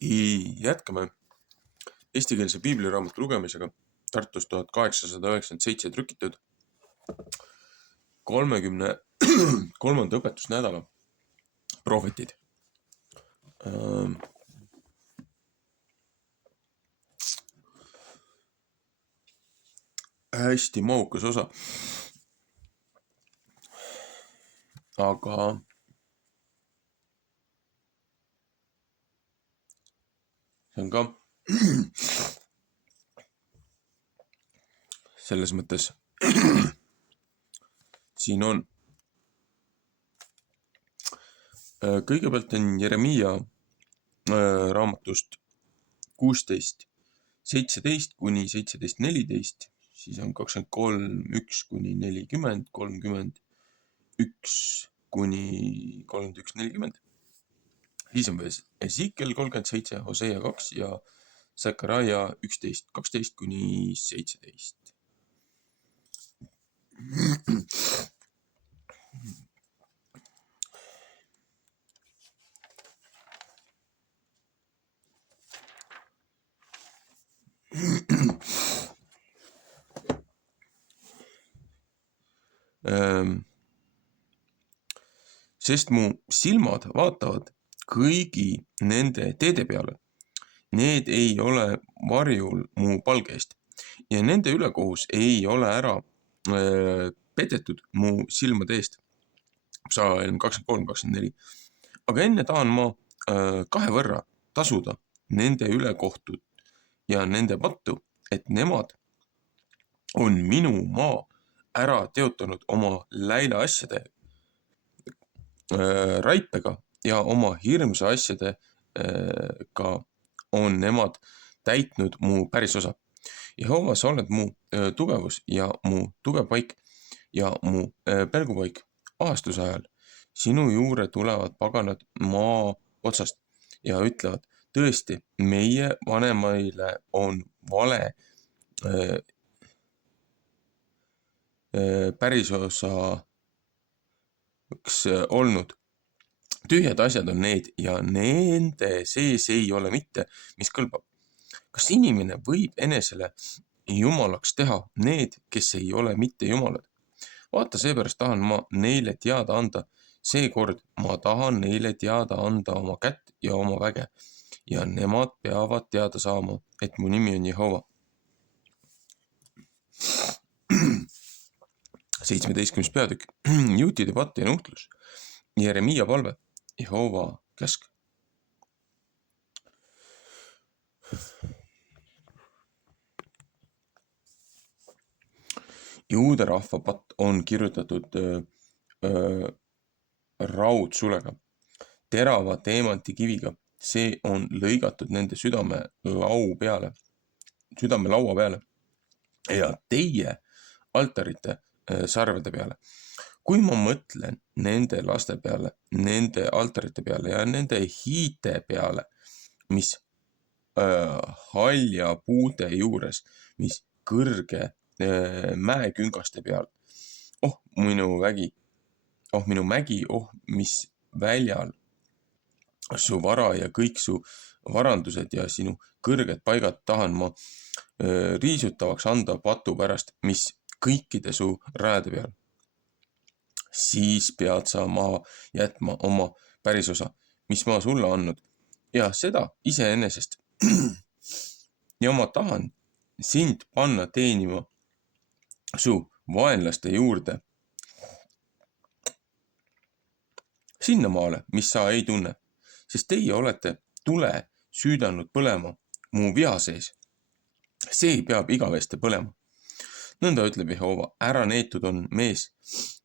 Jätkame eestikeelse piibliraamatu lugemisega. Tartus 1897 trükitud 33. õpetusnädala prohvetid. Hästi mahukas osa. Aga see on ka selles mõttes siin on kõigepealt on Jeremiia raamatust 16:17 kuni 17:14, siis on 23:1 kuni 40, 31 kuni 31:40. Siis on Ezekiel 37, Hosea 2 ja Sakaraia 11:12 kuni 17. Sest mu silmad vaatavad kõigi nende teede peale. Need ei ole varjul mu palge eest ja nende ülekohus ei ole ära petetud mu silmade eest. Psalm 23:24. Aga enne tahan ma 2 võrra tasuda nende ülekohtud ja nende pattu, et nemad on minu maa ära teotanud oma läila asjade raipega ja oma hirmsa asjade ka on nemad täitnud mu pärisosa. Jehova, sa oled mu tugevus ja mu tugev paik ja mu pelgupaik ahastuse ajal. Sinu juurde tulevad paganad maa otsast ja ütlevad, tõesti, meie vanemaile on vale pärisosa olnud. Tühjad asjad on need ja nende sees ei ole mitte, mis kõlbab. Kas inimene võib enesele jumalaks teha need, kes ei ole mitte jumalad? Vaata, seepärast tahan ma neile teada anda. Seekord ma tahan neile teada anda oma kätt ja oma väge. Ja nemad peavad teada saama, et mu nimi on Jehova. 17. peatükk. Juutide patt ja nuhtlus. Jeremiia palve. Jehova käsk. Juuda rahva patt on kirjutatud raudsulega, terava teemanti kiviga. See on lõigatud nende südamelaua peale ja teie altarite sarvede peale. Kui ma mõtlen nende laste peale, nende altarite peale ja nende hiite peale, mis halja puude juures, mis kõrge mäeküngaste peal, minu mägi, mis väljal su vara ja kõik su varandused ja sinu kõrged paigad tahan ma riisutavaks anda patu pärast, mis kõikide su rajade peal. Siis pead sa maha jätma oma pärisosa, mis ma sulle andnud ja seda iseenesest. Ja ma tahan sind panna teenima su vaenlaste juurde sinnamaale, mis sa ei tunne, sest teie olete tule süüdanud põlema mu viha sees. See peab igavesti põlema. Nõnda ütleb Jehova, ära neetud on mees,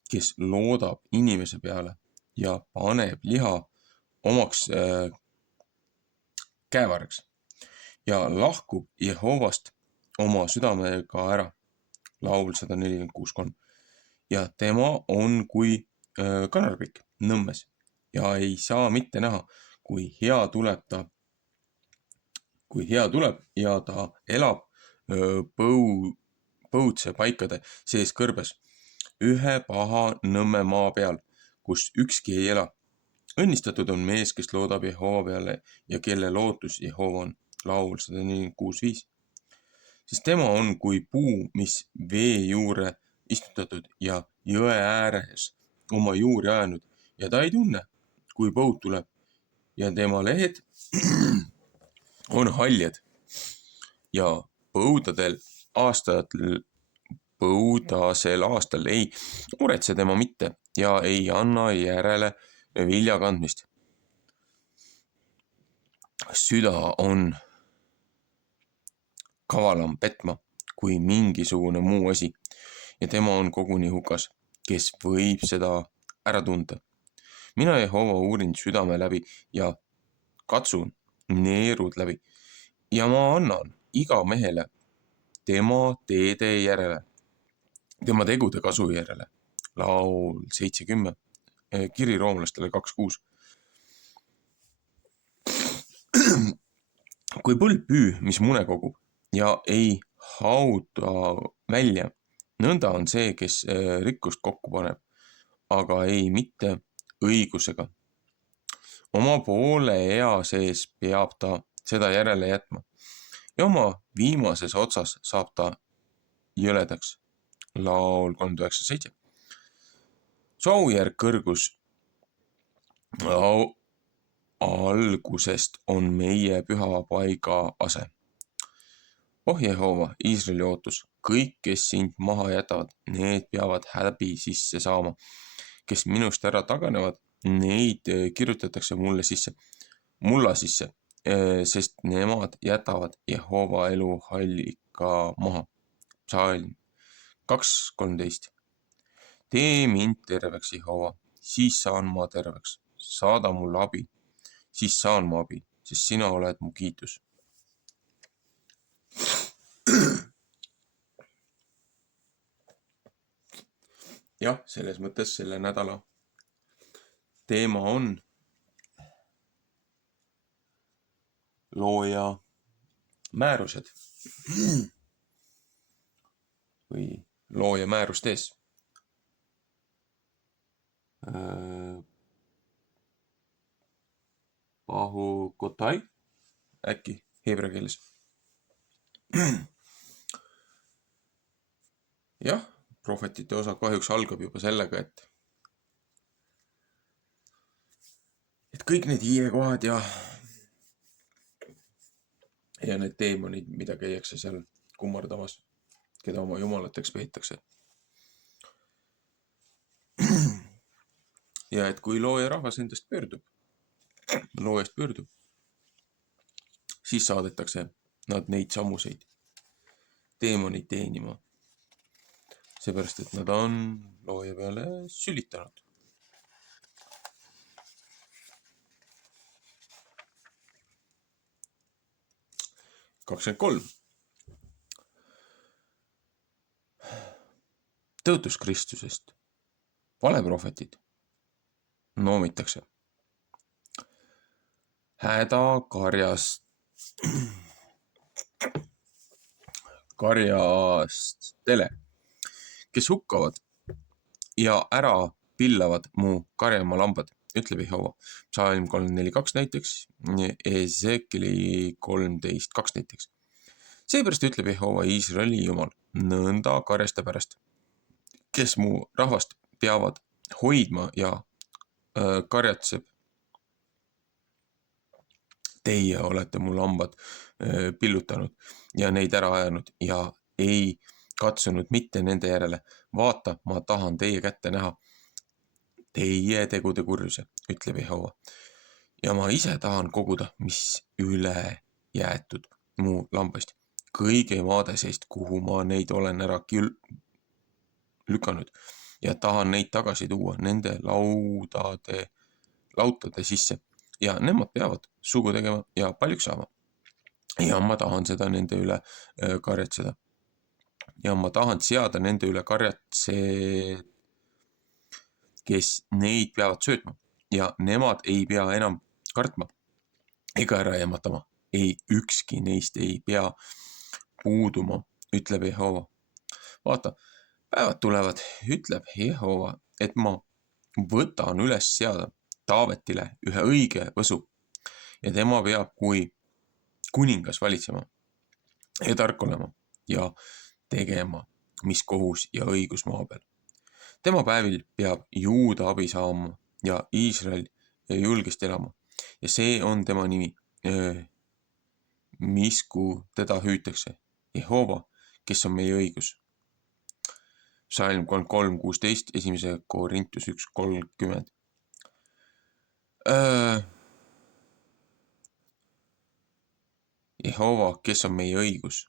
kes loodab inimese peale ja paneb liha omaks käevaraks ja lahkub Jehovast oma südamega ära. Laul 146:3. Ja tema on kui kanarpikk nõmmes ja ei saa mitte näha, kui hea tuleb ja ta elab põudse paikade sees kõrbes, ühe paha nõmme maa peal, kus ükski ei ela. õnnistatud on mees, kes loodab Jehova peale ja kelle lootus Jehova on. Laul 146:5. Sest tema on kui puu, mis vee juure istutatud ja jõe ääres oma juuri ajanud ja ta ei tunne, kui põud tuleb ja tema lehed on haljed ja põudasel aastal ei muretse tema mitte ja ei anna järele vilja kandmist. Süda on kavalam petma kui mingisugune muu asi ja tema on koguni hukas, kes võib seda ära tunda. Mina Jehova uurin südame läbi ja katsun neerud läbi ja ma annan iga mehele tema teede järele, tema tegude kasu järele. Laul 7:10, kiri roomlastele 2:6. Kui põldpüü, mis mune kogub ja ei hauda välja, nõnda on see, kes rikkust kokku paneb, aga ei mitte õigusega. Oma poole ea sees peab ta seda järele jätma ja oma viimases otsas saab ta jõledaks. Laul 3:9-7. Su aujärg kõrgus algusest on meie püha paiga ase. Oh Jehova, Iisraeli ootus, kõik, kes sind maha jätavad, need peavad häbi sisse saama. Kes minust ära taganevad, neid kirjutatakse mulla sisse, sest nemad jätavad Jehova eluhallika maha. Psalm 2:13. Tee mind terveks, Jehova, siis saan ma terveks. Saada mulle abi, siis saan ma abi, sest sina oled mu kiitus. Jah, selles mõttes selle nädala teema on looja määrused või looja määrustes. Pahukotai äkki heebrea keeles. Jah, prohvetite osa kahjuks algab juba sellega, et kõik need hiiekohad ja need teemonid, mida käiakse seal kummardamas, keda oma jumalateks peetakse. Ja et kui looja rahvas loojast pöördub, siis saadetakse nad neid samuseid teemonid teenima. Seepärast, et nad on looja peale sülitanud. Tõotus Kristusest. Valeprohvetid noomitakse. Karjastele, kes hukkavad ja ära pillavad mu karjamaa lambad, ütleb Jehova. Psalm 3:4-2 näiteks, Ezekieli 13:2 näiteks. Seepärast ütleb Jehova, Iisraeli jumal, nõnda karjasta pärast, kes mu rahvast peavad hoidma ja karjatseb. Teie olete mu lambad pillutanud ja neid ära ajanud ja ei katsunud mitte nende järele. Vaata, ma tahan teie kätte näha teie tegude kurjuse, ütleb Jehova. Ja ma ise tahan koguda, mis üle jäetud mu lambaist, kõige maade seest, kuhu ma neid olen ära lükanud ja tahan neid tagasi tuua nende lautade sisse ja nemad peavad sugu tegema ja paljuks saama. Ja ma tahan seda nende üle karjatseda. Ja ma tahan seada nende üle karjatsed, kes neid peavad söötma ja nemad ei pea enam kartma ega ära ehmatama. Ei ükski neist ei pea puuduma, ütleb Jehova. Vaata, päevad tulevad, ütleb Jehova, et ma võtan üles seada Taavetile ühe õige võsu ja tema peab kui kuningas valitsema ja tark olema ja tegema, mis kohus ja õigus maa peal. Tema päevil peab Juuda abi saama ja Iisrael julgesti elama ja see on tema nimi, misku teda hüütakse, Jehova, kes on meie õigus. Psalm 33:16, 1. Korintus 1:30. Jehova, kes on meie õigus.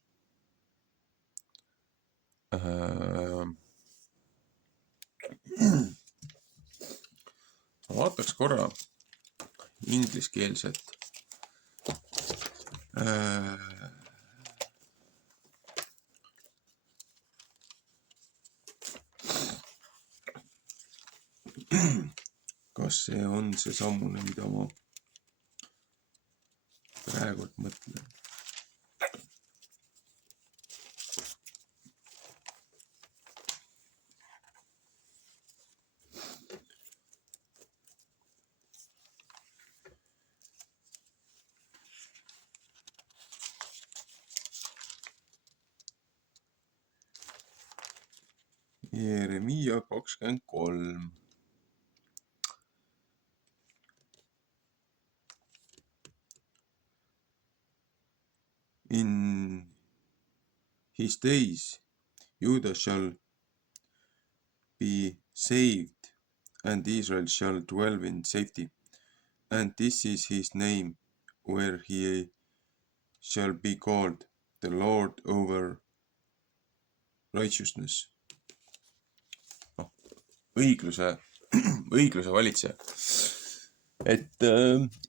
Vaataks korra ingliskeelset. Kas see on see sammune, mida ma praegu mõtlen? Jeremiia 23. In his days, Judah shall be saved, and Israel shall dwell in safety. And this is his name, where he shall be called the Lord over righteousness. õigluse valitseja. Et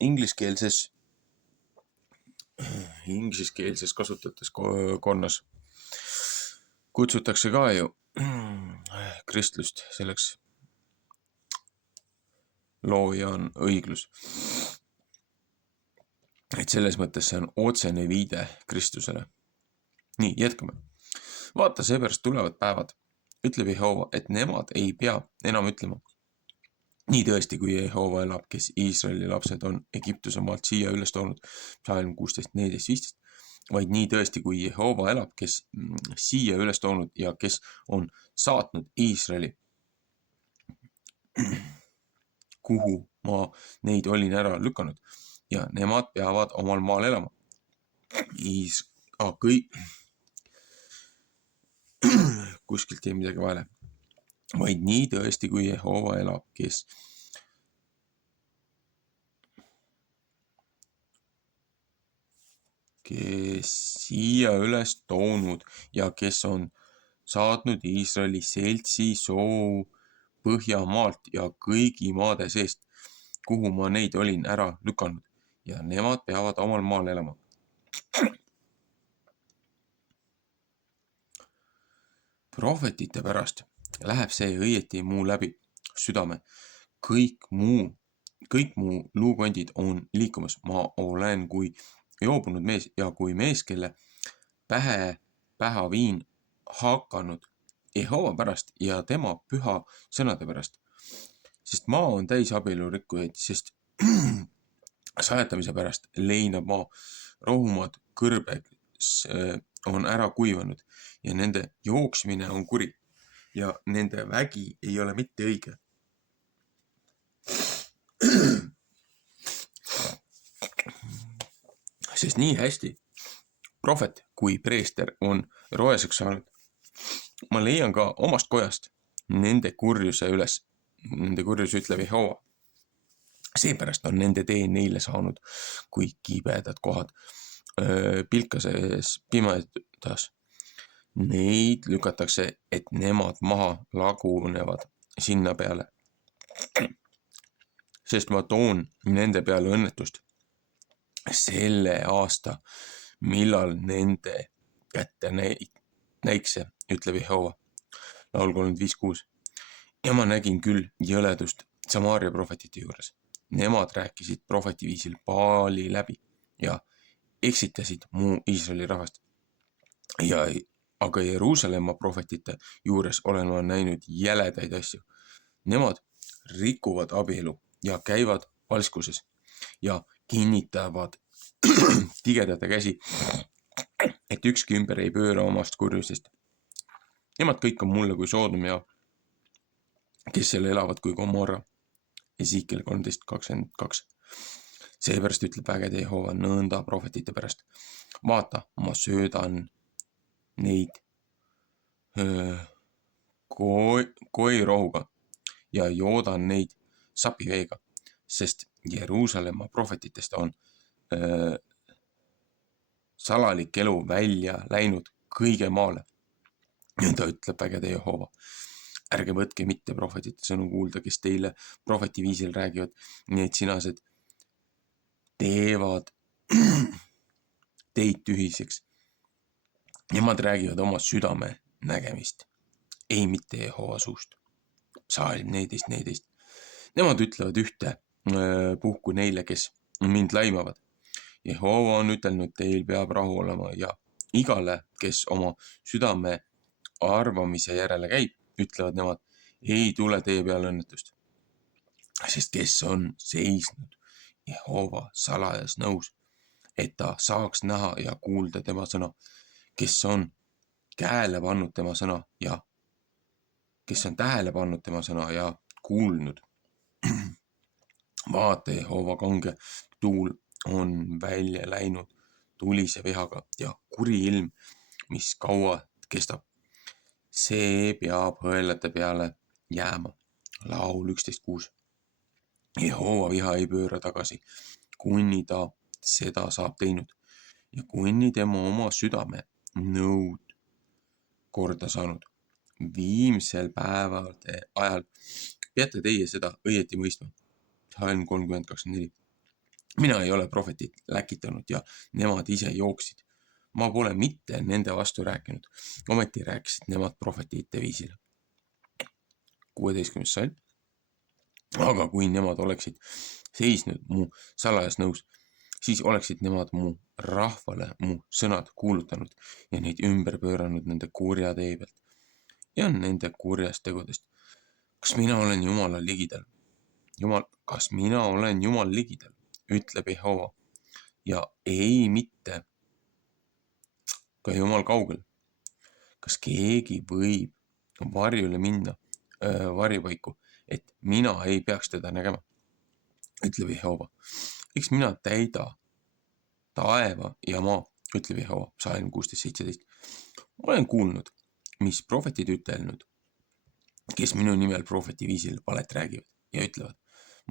ingliskeelses kasutates konnas kutsutakse ka ju kristlust, selleks looja on õiglus. Et selles mõttes see on otsene viide Kristusele. Nii, jätkame. Vaata, seepärast tulevad päevad, ütleb Jehova, et nemad ei pea enam ütlema. Nii tõesti, kui Jehova elab, kes Iisraeli lapsed on Egiptuse maalt siia üles toonud, Psalm 16, 14, 15, vaid nii tõesti, kui Jehova elab, kes siia üles toonud ja kes on saatnud Iisraeli, kuhu ma neid olin ära lükanud ja nemad peavad omal maal elama. Kuskilt jäi midagi vahele. Vaid nii tõesti, kui Jehova elab, kes siia üles toonud ja kes on saatnud Iisraeli seltsi soo Põhjamaalt ja kõigi maade seest, kuhu ma neid olin ära lükanud ja nemad peavad omal maal elama. Prohvetite pärast läheb see õieti muu läbi südame. Kõik mu luukondid on liikumas. Ma olen kui joobunud mees ja kui mees, kelle päha viin hakanud Jehova pärast ja tema püha sõnade pärast. Sest maa on täis abielu rikkujaid, sest sajatamise pärast leinab maa. Rohumad kõrbeks on ära kuivanud ja nende jooksmine on kuri ja nende vägi ei ole mitte õige. Sest nii hästi prohvet kui preester on roeseks saanud. Ma leian ka omast kojast nende kurjuse üles. Nende kurjus ütleb Jehova. Seepärast on nende tee neile saanud kui kibedad kohad pilkases pimedas. Neid lükatakse, et nemad maha lagunevad sinna peale. Sest ma toon nende peale õnnetust selle aasta, millal nende kätte näikse, ütleb Jehova. Laul 35:6. Ja ma nägin küll jõledust Samaaria prohvetite juures. Nemad rääkisid prohvetiviisil Baali läbi ja eksitasid muu Iisraeli rahvast. Aga Jeruusalemma prohvetite juures olen ma näinud jäledaid asju. Nemad rikuvad abielu ja käivad valskuses ja kinnitavad tigedate käsi, et ükski ümber ei pööra omast kurjusest. Nemad kõik on mulle kui Soodom ja kes seal elavad kui Gomorra. Ezekiel 13:22. Seepärast ütleb vägede Jehova nõnda prohvetite pärast. Vaata, ma söödan neid koirohuga ja joodan neid sapiveega, sest Jeruusalemma prohvetitest on salalik elu välja läinud kõige maale. Nõnda ütleb vägede Jehova. Ärge võtke mitte prohvetite sõnu kuulda, kes teile prohveti viisil räägivad. Need sinased teevad teid tühiseks. Nemad räägivad oma südame nägemist, ei mitte Jehova suust. Psalm 14:14. Nemad ütlevad ühte puhku neile, kes mind laimavad. Jehova on ütelnud, teil peab rahu olema ja igale, kes oma südame arvamise järele käib, ütlevad nemad, ei tule teie peale õnnetust. Sest kes on seisnud Jehova salajas nõus, et ta saaks näha ja kuulda tema sõna, kes on käele pannud tema sõna ja kes on tähele pannud tema sõna ja kuulnud. Vaata, Jehova kange tuul on välja läinud tulise vihaga ja kuri ilm, mis kaua kestab. See peab hõelate peale jääma. Laul 11:6. Jehova viha ei pööra tagasi, kuni ta seda saab teinud ja kuni tema oma südame nõud korda saanud. Viimsel päevade ajal peate teie seda õieti mõistma. Psalm 30:24. Mina ei ole prohvetit läkitanud ja nemad ise jooksid. Ma pole mitte nende vastu rääkinud, ometi rääkisid nemad prohvetite viisil. 16. salm. Aga kui nemad oleksid seisnud mu salajas nõus, siis oleksid nemad mu rahvale mu sõnad kuulutanud ja neid ümber pööranud nende kurja tee pealt ja nende kurjast tegudest. Kas mina olen Jumala ligidal? Kas mina olen Jumal ligidal, ütleb Jehova, ja ei mitte ka Jumal kaugel. Kas keegi võib varjule minna varjupaiku, et mina ei peaks teda nägema, ütleb Jehova. Eks mina täida taeva ja maa, ütleb Jehova, Psalm 16:17. Olen kuulnud, mis prohvetid ütelnud, kes minu nimel prohveti viisil valet räägivad ja ütlevad,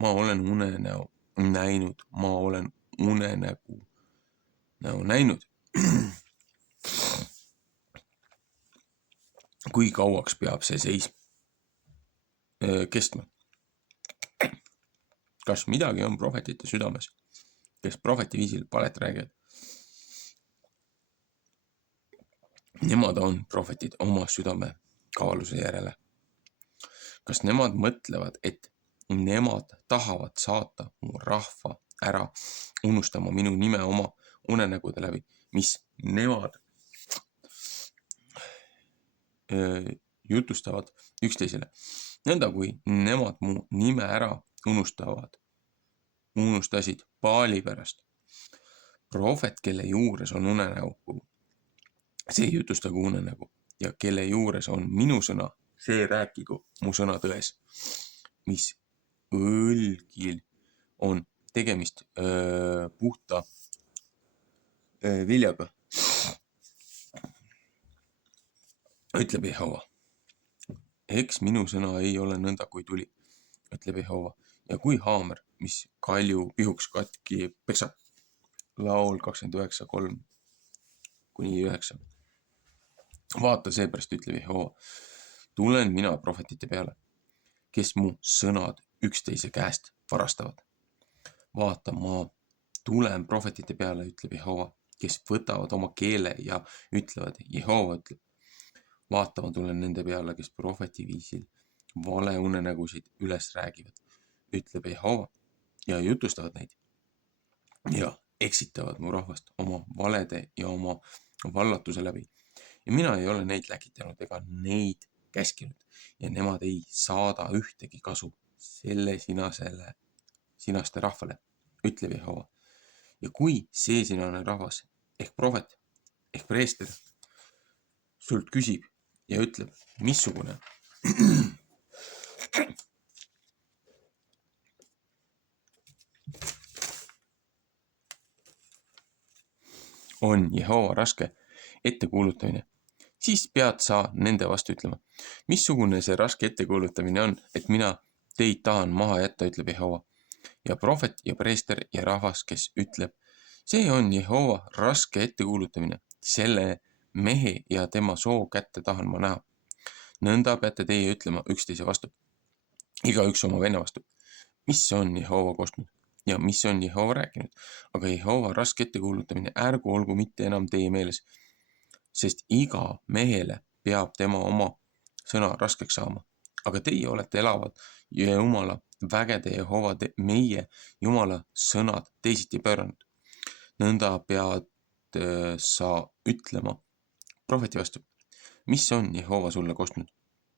ma olen unenäo näinud, ma olen unenägu näinud. Kui kauaks peab see seis kestma? Kas midagi on prohvetite südames, kes prohveti viisil valet räägivad? Nemad on prohvetid oma südame kavaluse järele. Kas nemad mõtlevad, et nemad tahavad saata mu rahva ära unustama minu nime oma unenägude läbi, mis nemad jutustavad üksteisele. Nõnda kui nemad mu nime ära unustasid Baali pärast. Prohvet, kelle juures on unenägu, see jutustagu unenägu ja kelle juures on minu sõna, see rääkigu mu sõna tões, mis õlgil on tegemist puhta viljaga, ütleb Jehova. Eks minu sõna ei ole nõnda kui tuli, ütleb Jehova, ja kui haamer, mis kalju pihuks katki peksab. Laul 29:3-9. Vaata seepärast, ütleb Jehova, tulen mina prohvetite peale, kes mu sõnad üksteise käest varastavad. Vaata, ma tulen prohvetite peale, ütleb Jehova, kes võtavad oma keele ja ütlevad, Jehova ütleb. Vaata, ma tulen nende peale, kes prohveti viisil vale unenägusid üles räägivad, ütleb Jehova, ja jutustavad neid ja eksitavad mu rahvast oma valede ja oma vallatuse läbi. Ja mina ei ole neid läkitanud ega neid käskinud ja nemad ei saada ühtegi kasu selle sinasele sinaste rahvale, ütleb Jehova. Ja kui see sinane rahvas ehk prohvet ehk preester sult küsib ja ütleb, missugune on Jehova raske ettekuulutamine, siis pead sa nende vastu ütlema. Missugune see raske ettekuulutamine on, et mina teid tahan maha jätta, ütleb Jehova. Ja prohvet ja preester ja rahvas, kes ütleb, see on Jehova raske ettekuulutamine, selle mehe ja tema soo kätte tahan ma näha. Nõnda peate teie ütlema üksteise vastu, igaüks oma venna vastu. Mis on Jehova kostnud ja mis on Jehova rääkinud, aga Jehova raske ettekuulutamine ärgu olgu mitte enam teie meeles, sest iga mehele peab tema oma sõna raskeks saama. Aga teie olete elavad ja Jumala vägede Jehova meie Jumala sõnad teisiti pööranud. Nõnda pead sa ütlema prohveti vastu, mis on Jehova sulle kostnud,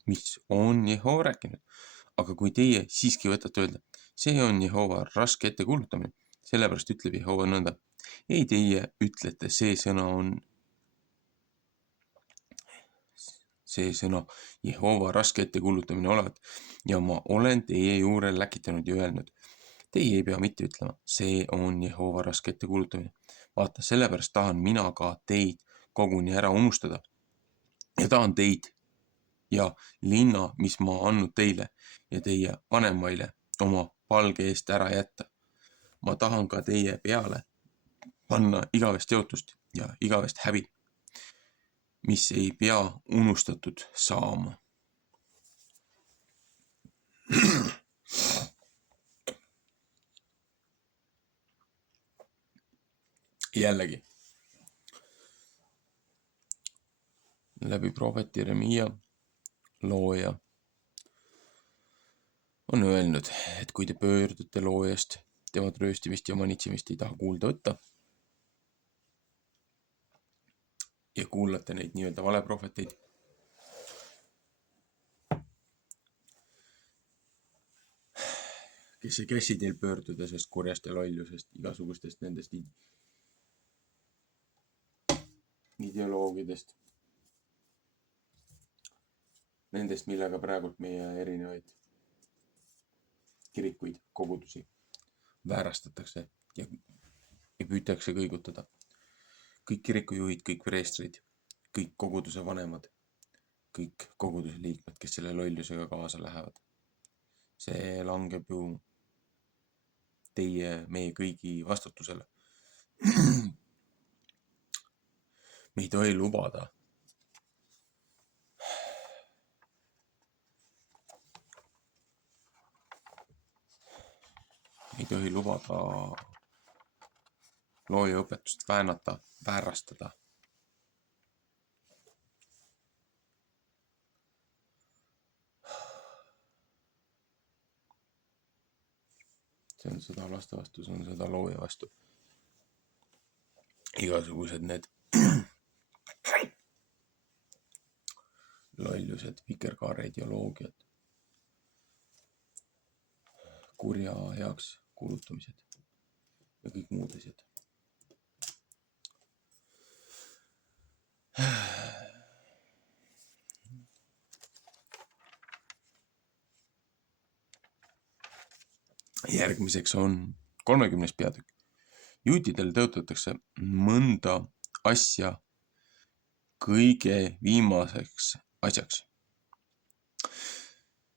mis on Jehova rääkinud. Aga kui teie siiski võtate öelda, see on Jehova raske ettekuulutamine, sellepärast ütleb Jehova nõnda. Ei, teie ütlete, see sõna Jehova raske ettekuulutamine olevat ja ma olen teie juurel läkitanud ja öelnud. Teie ei pea mitte ütlema, see on Jehova raske ettekuulutamine. Vaata, sellepärast tahan mina ka teid koguni ära unustada ja tahan teid ja linna, mis ma andnud teile ja teie vanemaile oma palge eest ära jätta. Ma tahan ka teie peale panna igavest jaotust ja igavest häbi, mis ei pea unustatud saama. Jällegi, läbi prohvet Jeremia looja on öelnud, et kui te pöördute loojast, tema trööstimist ja manitsemist ei taha kuulda võtta ja kuulate neid nii-öelda valeprohveteid, kes ei käsi teil pöörduda sest kurjast ja lollusest, igasugustest nendest ideoloogidest, nendest, millega praegult meie erinevaid kirikuid, kogudusi väärastatakse ja püütakse kõigutada. Kõik kirikujuhid, kõik preestrid, kõik koguduse vanemad, kõik koguduse liikmed, kes selle lollusega kaasa lähevad. See langeb ju meie kõigi vastutusele. Me ei tohi lubada looja õpetust väänata, väärastada. See on sõda laste vastu, see on sõda looja vastu. Igasugused need lollused, vikerkaare ideoloogiad, kurja heaks kuulutamised ja kõik muud asjad. Järgmiseks on 30. peatükk. Juutidel tõotatakse mõnda asja kõige viimaseks asjaks.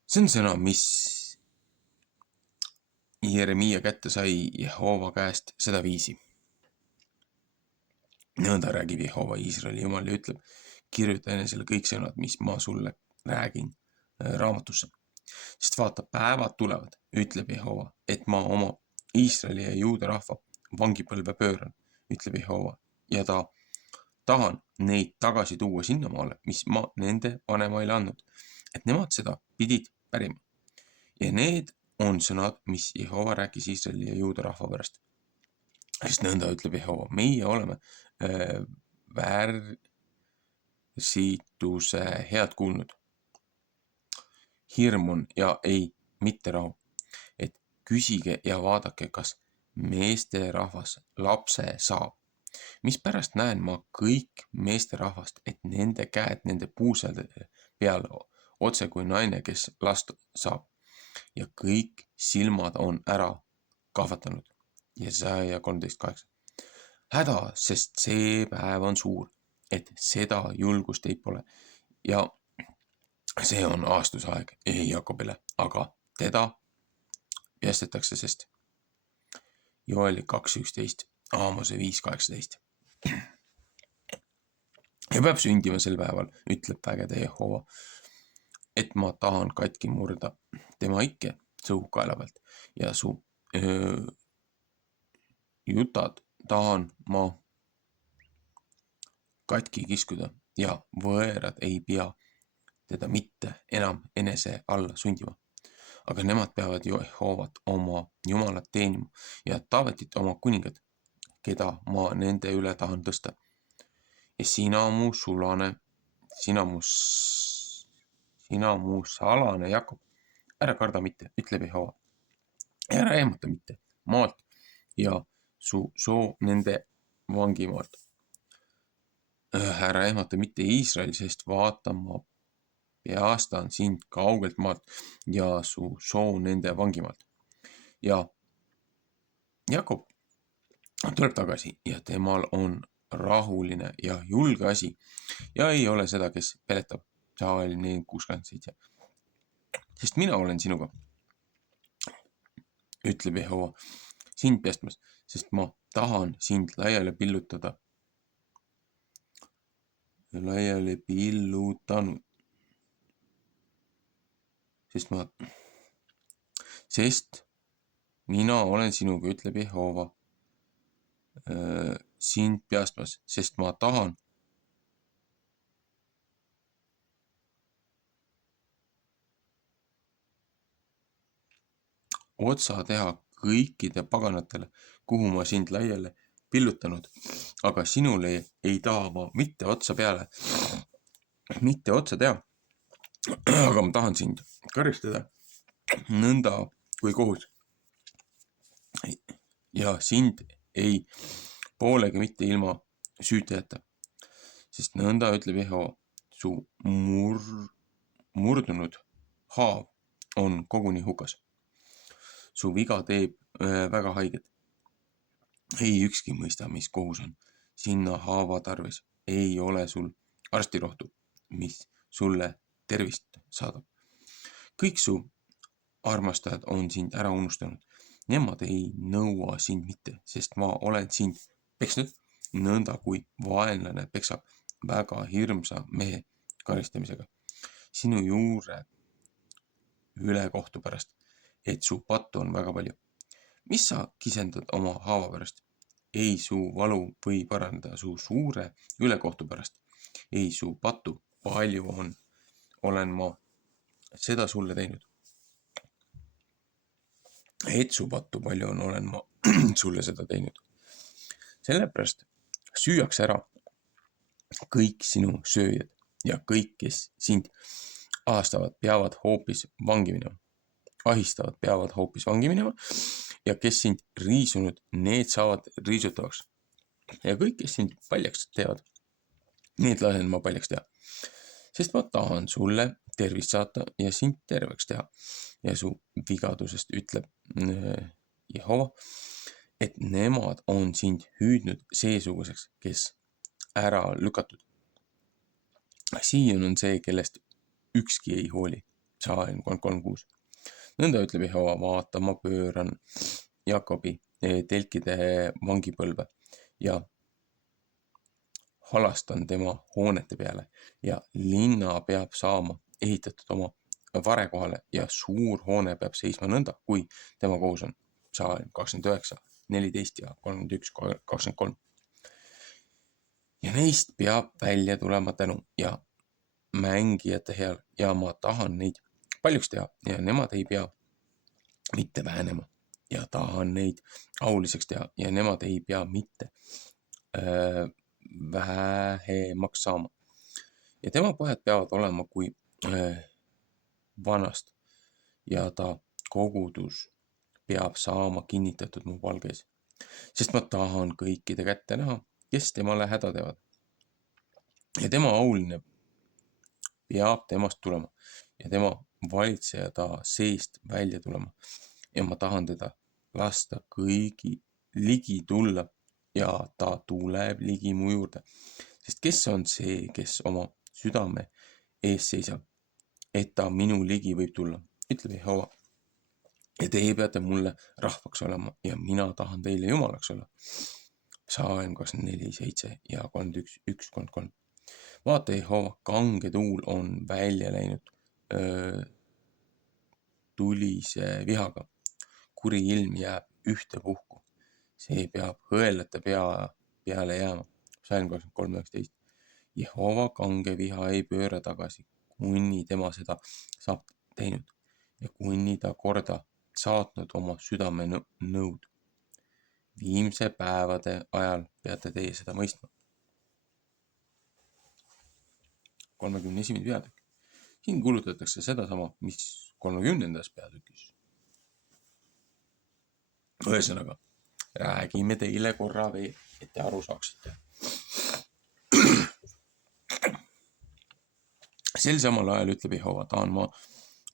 See on sõna, mis Jeremia kätte sai Jehova käest seda viisi. Nõnda räägib Jehova Iisraeli Jumal ja ütleb, kirjuta enesele kõik sõnad, mis ma sulle räägin raamatusse. Sest vaata, päevad tulevad, ütleb Jehova, et ma oma Iisraeli ja Juuda rahva vangipõlve pööran, ütleb Jehova, ja tahan neid tagasi tuua sinnamaale, mis ma nende vanemaile andnud, et nemad seda pidid pärima. Ja need on sõnad, mis Jehova rääkis Iisraeli ja Juuda rahva pärast. Sest nõnda ütleb Jehova, meie oleme väärsituse head kuulnud. Hirm on ja ei mitte rahu, et küsige ja vaadake, kas meesterahvas lapse saab. Mispärast näen ma kõik meesterahvast, et nende käed nende puusade peal otse kui naine, kes last saab. Ja kõik silmad on ära kahvatanud. Jesaja 13:8. Häda, sest see päev on suur, et seda julgust ei pole. Ja see on aastusaeg Jakobile, aga teda päästetakse, sest Joeli 2:11, Aamose 5:18. Ja peab sündima sel päeval, ütleb vägede Jehova, et ma tahan katki murda tema ikke su kaela pealt ja su jutad tahan ma katki kiskuda ja võõrad ei pea teda mitte enam enese alla sundima. Aga nemad peavad Jehovat oma Jumalat teenima ja Taavetit oma kuningat, keda ma nende üle tahan tõsta. Ja sina mu sulane, sina mu salane Jakob, ära karda mitte, ütleb Jehova. Ära ehmata mitte maalt ja su soo nende vangimaalt. Ära ehmata mitte Iisrael, sest vaata, ma peastan sind kaugelt maalt ja su soo nende vangimaalt. Ja Jakob tuleb tagasi ja temal on rahuline ja julge asi ja ei ole seda, kes peletab. Saali 4:67. Sest mina olen sinuga, ütleb Jehova, sind päästmas, sest ma tahan sind laiali pillutanud. Sest mina olen sinuga, ütleb Jehova, sind päästmas, sest ma tahan otsa teha kõikide paganatele, kuhu ma sind laiali pillutanud, aga sinule ei taha ma mitte otsa teha, aga ma tahan sind karistada nõnda kui kohus. Ja sind ei poolegi mitte ilma süüta jätta, sest nõnda ütleb Jehova, su murdunud haav on koguni hukas. Su viga teeb väga haiget. Ei ükski mõista, mis kohus on. Sinna haava tarvis ei ole sul arstirohtu, mis sulle tervist saadab. Kõik su armastajad on sind ära unustanud. Nemad ei nõua sind mitte, sest ma olen sind peksnud nõnda, kui vaenlane peksab väga hirmsa mehe karistamisega. Sinu juure ülekohtu pärast, et su pattu on väga palju. Mis sa kisendad oma haava pärast? Ei su valu või parandada su suure ülekohtu pärast. Ei su pattu palju olen ma seda sulle teinud. Et su pattu palju olen ma sulle seda teinud. Sellepärast süüakse ära kõik sinu sööjad ja kõik, kes sind ahistavad, peavad hoopis vangi minema ja kes sind riisunud, need saavad riisutavaks. Ja kõik, kes sind paljaks teevad, need lasen ma paljaks teha. Sest ma tahan sulle tervist saata ja sind terveks teha. Ja su vigadusest ütleb Jehova, et nemad on sind hüüdnud seesuguseks, kes ära lükatud. Siion on see, kellest ükski ei hooli. Psalm 33:6. Nõnda ütleb Jehova, vaata, ma pööran Jakobi telkide vangipõlve ja halastan tema hoonete peale ja linna peab saama ehitatud oma varekohale ja suur hoone peab seisma nõnda, kui tema kohus on. Psalm 29, 14 ja 31, 23. Ja neist peab välja tulema tänu ja mängijate heal ja ma tahan neid paljuks teha ja nemad ei pea mitte vähenema ja tahan neid auliseks teha ja nemad ei pea mitte vähemaks saama. Ja tema pojad peavad olema kui vanast ja ta kogudus peab saama kinnitatud mu palges, sest ma tahan kõikide kätte näha, kes temale häda teevad. Ja tema auline peab temast tulema ja tema valitseja ta seest välja tulema. Ja ma tahan teda lasta kõigi ligi tulla ja ta tuleb ligi mu juurde. Sest kes on see, kes oma südame ees seisab, et ta minu ligi võib tulla, ütleb Jehova. Ja teie peate mulle rahvaks olema ja mina tahan teile jumalaks olla. Psalm 24:7 ja 31:1-3. Vaata, Jehova kange tuul on välja läinud tulise vihaga. Kuri ilm jääb ühtepuhku. See peab hõelate peale jääma. Psalm 23:19. Jehova kange viha ei pööra tagasi, kuni tema seda saab teinud ja kuni ta korda saatnud oma südame nõud. Viimse päevade ajal peate teie seda mõistma. 31. peatükk. Siin kuulutatakse sedasama, mis 30. peatükis. Ühesõnaga, räägime teile korra veel, et te aru saaksite. Sel samal ajal ütleb Jehova, tahan ma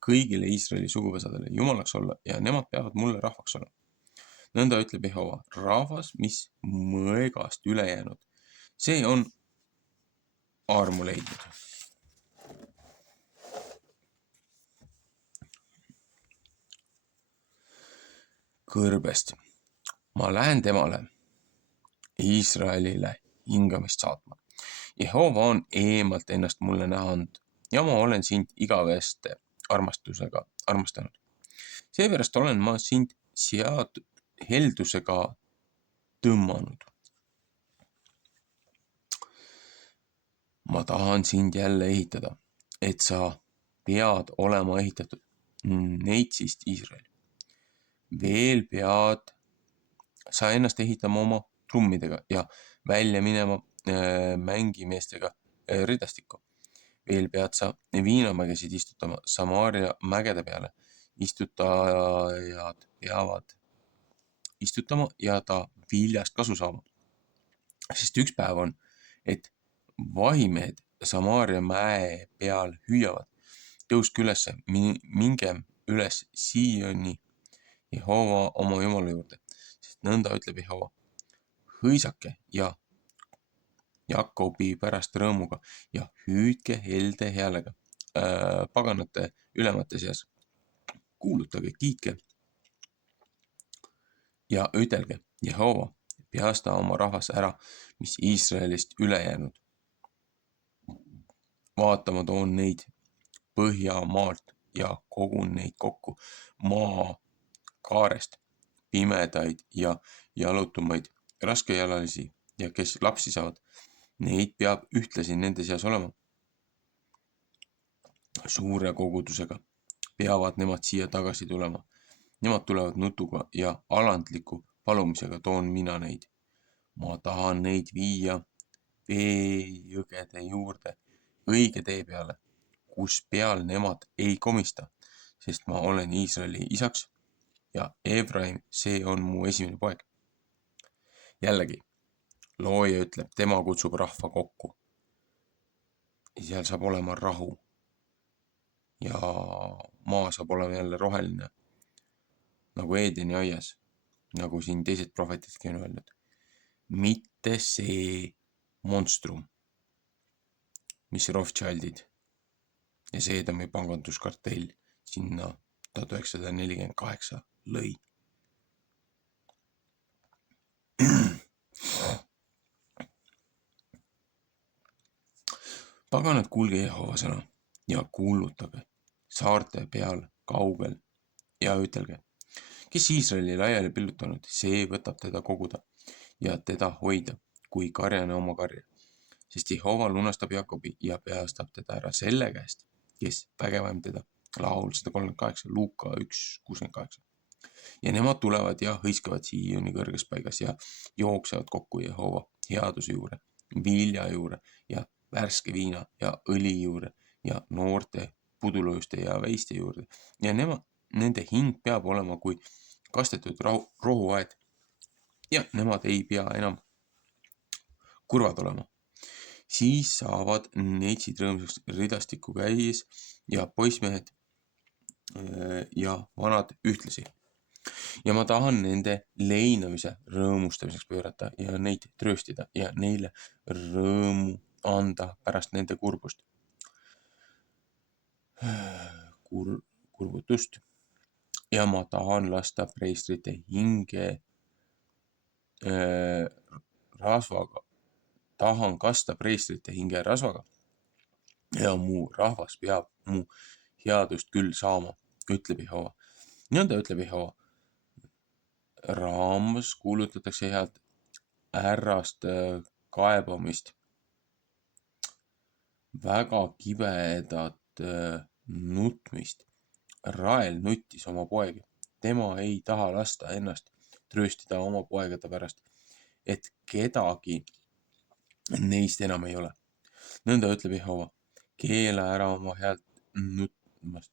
kõigile Iisraeli suguvõsadele jumalaks olla ja nemad peavad mulle rahvaks olema. Nõnda ütleb Jehova, rahvas, mis mõegast üle jäänud, see on armu leidnud. Kõrbest. Ma lähen temale, Iisraelile hingamist saatma. Jehova on eemalt ennast mulle näha andnud ja ma olen sind igaveste armastusega armastanud. Seepärast olen ma sind heldusega tõmmanud. Ma tahan sind jälle ehitada, et sa pead olema ehitatud neitsist Iisraeli. Veel pead sa ennast ehitama oma trummidega ja välja minema mängimeestega ridastikku. Veel pead sa viinamägesid istutama Samaaria mägede peale. Istutajad peavad istutama ja ta viljast kasu saama. Sest üks päev on, et vahimehed Samaaria mäe peal hüüavad. Tõuske ülesse, mingem üles Sioni Jehova oma Jumala juurde, sest nõnda ütleb Jehova. Hõisake ja Jakobi pärast rõõmuga ja hüüdke helde häälega paganate ülemate seas. Kuulutage, kiitke ja ütelge, Jehova, peasta oma rahvas ära, mis Iisraelist üle jäänud. Vaatama toon neid Põhjamaalt ja kogun neid kokku maa kaarest, pimedaid ja jalutumaid, raskejalalisi ja kes lapsi saavad, neid peab ühtlasi nende seas olema. Suure kogudusega peavad nemad siia tagasi tulema. Nemad tulevad nutuga ja alandliku palumisega toon mina neid. Ma tahan neid viia veejõgede juurde, õige tee peale, kus peal nemad ei komista, sest ma olen Iisraeli isaks ja Efraim, see on mu esimene poeg. Jällegi, looja ütleb, tema kutsub rahva kokku. Seal saab olema rahu. Ja maa saab olema jälle roheline, nagu Eedeni aias, nagu siin teised prohvetidki on öelnud. Mitte see monstrum, mis Rothschildid ja Seedami panganduskartell sinna 1948 lõi. Paganad, kuulge Jehova sõna ja kuulutage saarte peal kaugel ja ütelge, kes Iisraeli laiali pillutanud, see võtab teda koguda ja teda hoida, kui karjane oma karja. Sest Jehova lunastab Jakobi ja päästab teda ära selle käest, kes vägevam teda. Laul 138, Luuka 1:68. Ja nemad tulevad ja hõiskavad Sioni kõrges paigas ja jooksevad kokku Jehova headuse juurde, vilja juurde ja värske viina ja õli juurde ja noorte pudulööste ja veiste juurde. Ja nende hing peab olema kui kastetud rohuaed ja nemad ei pea enam kurvad olema. Siis saavad neitsid rõõmsaks ridastikku käies ja poissmehed ja vanad ühtlasi. Ja ma tahan nende leinamise rõõmustamiseks pöörata ja neid trööstida ja neile rõõmu anda pärast nende kurbutust. Ja ma tahan lasta preestrite hinge rasvaga. Tahan kasta preestrite hinge rasvaga ja mu rahvas peab mu headust küll saama, ütleb Jehova. Nõnda ütleb Jehova. Raames kuulutatakse head ärrast kaebamist, väga kibedat nutmist. Rael nuttis oma poegi. Tema ei taha lasta ennast trööstida oma poegade pärast, et kedagi neist enam ei ole. Nõnda ütleb Jehova. Keela ära oma häält nutmast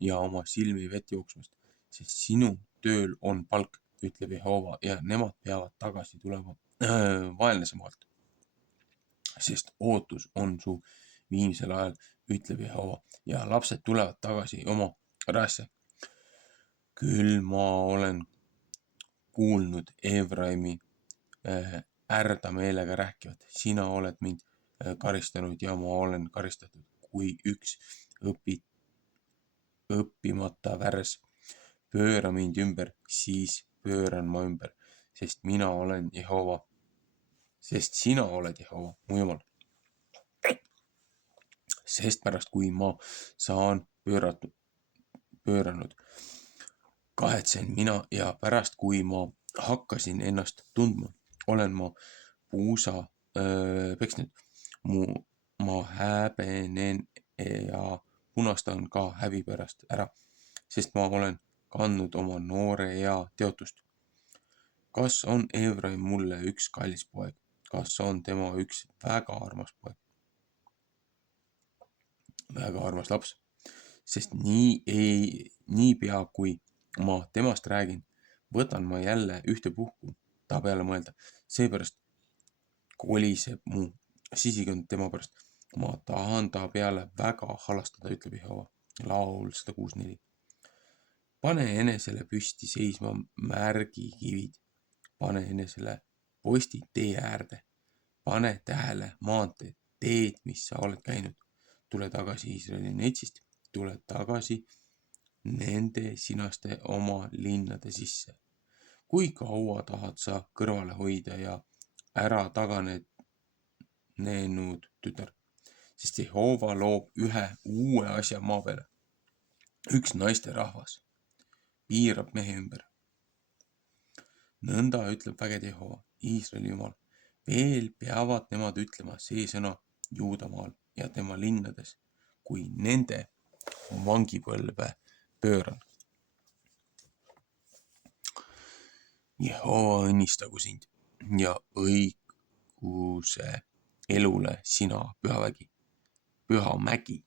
ja oma silmi vett jooksmast, sest sinu tööl on palk, ütleb Jehova, ja nemad peavad tagasi tulema vaenlase maalt. Sest ootus on su viimsel ajal, ütleb Jehova, ja lapsed tulevad tagasi oma raesse. Küll ma olen kuulnud Efraimi ärdameelega rääkivat. Sina oled mind karistanud ja ma olen karistatud kui üks õppimata värs. Pööra mind ümber, siis pööran ma ümber, sest mina olen Jehova. Sest sina oled Jehova, mu Jumal. Sest pärast, kui ma saan pööranud, kahetsen mina ja pärast, kui ma hakkasin ennast tundma, olen ma puusa peksnud. Ma häbenen ja punastan ka häbi pärast ära, sest ma olen kandnud oma noore ea teotust. Kas on Efraim mulle üks kallis poeg? Kas on tema üks väga armas poeg? Väga armas laps, sest niipea kui ma temast räägin, võtan ma jälle ühte puhku ta peale mõelda. Seepärast koliseb mu sisikond tema pärast. Ma tahan ta peale väga halastada, ütleb Jehova. Laul 106:4. Pane enesele püsti seisma märgikivid. Pane enesele postid tee äärde. Pane tähele maanteed, teed, mis sa oled käinud. Tule tagasi Iisraeli neitsist. Tule tagasi nende sinaste oma linnade sisse. Kui kaua tahad sa kõrvale hoida ja ära taganenud tütar? Sest Jehova loob ühe uue asja maa peale. Üks naiste rahvas piirab mehe ümber. Nõnda ütleb vägede Jehova, Iisraeli Jumal. Veel peavad nemad ütlema see sõna Juudamaal ja tema linnades, kui nende vangipõlve pööran. Jehova õnnistagu sind ja õiguse elule sina püha mägi.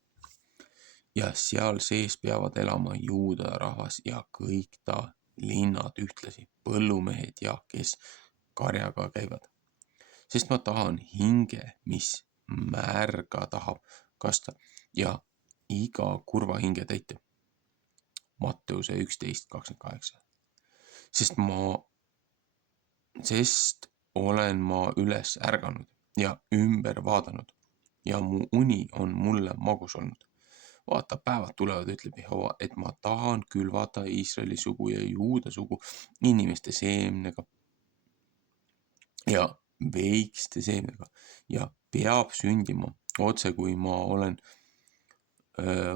Ja seal sees peavad elama Juuda rahvas ja kõik ta linnad ühtlasi, põllumehed ja kes karjaga käivad. Sest ma tahan hinge, mis märga tahab kasta ja iga kurva hinge täita. Matteuse 11:28. Sest olen ma üles ärganud ja ümber vaadanud ja mu uni on mulle magus olnud. Vaata, päevad tulevad, ütleb Jehova, et ma tahan külvata Iisraeli sugu ja Juuda sugu inimeste seemnega ja veikste seemnega ja peab sündima otse, kui ma olen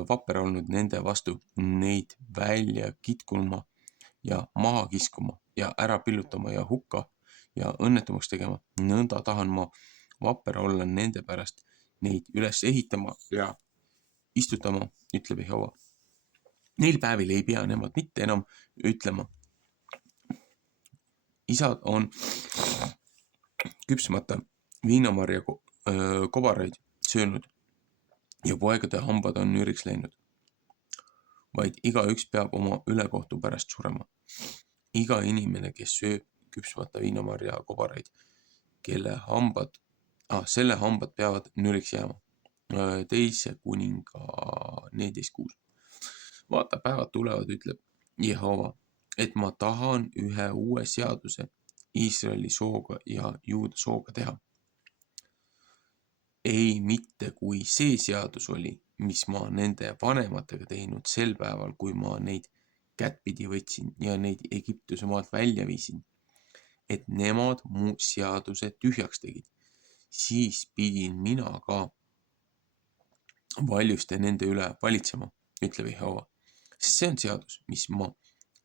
vapper olnud nende vastu, neid välja kitkuma ja maha kiskuma ja ära pillutama ja hukka ja õnnetumaks tegema. Nõnda tahan ma vapper olla nende pärast, neid üles ehitama ja istutama, ütleb Jehova. Neil päevil ei pea nemad mitte enam ütlema. Isad on küpsemata viinamarja kobaraid söönud ja poegade hambad on nüriks läinud, vaid igaüks peab oma ülekohtu pärast surema. iga inimene, kes sööb küpsmata viinamarja kobaraid, selle hambad peavad nüriks jääma. Teise kuninga 14:6. Vaata, päevad tulevad, ütleb Jehova, et ma tahan ühe uue seaduse Iisraeli sooga ja Juuda sooga teha. Ei mitte kui see seadus oli, mis ma nende vanematega teinud sel päeval, kui ma neid kättpidi võtsin ja neid Egiptuse maalt välja viisin, et nemad mu seaduse tühjaks tegid. Siis pidin mina ka valjuste nende üle valitsema, ütleb Jehova. See on seadus, mis ma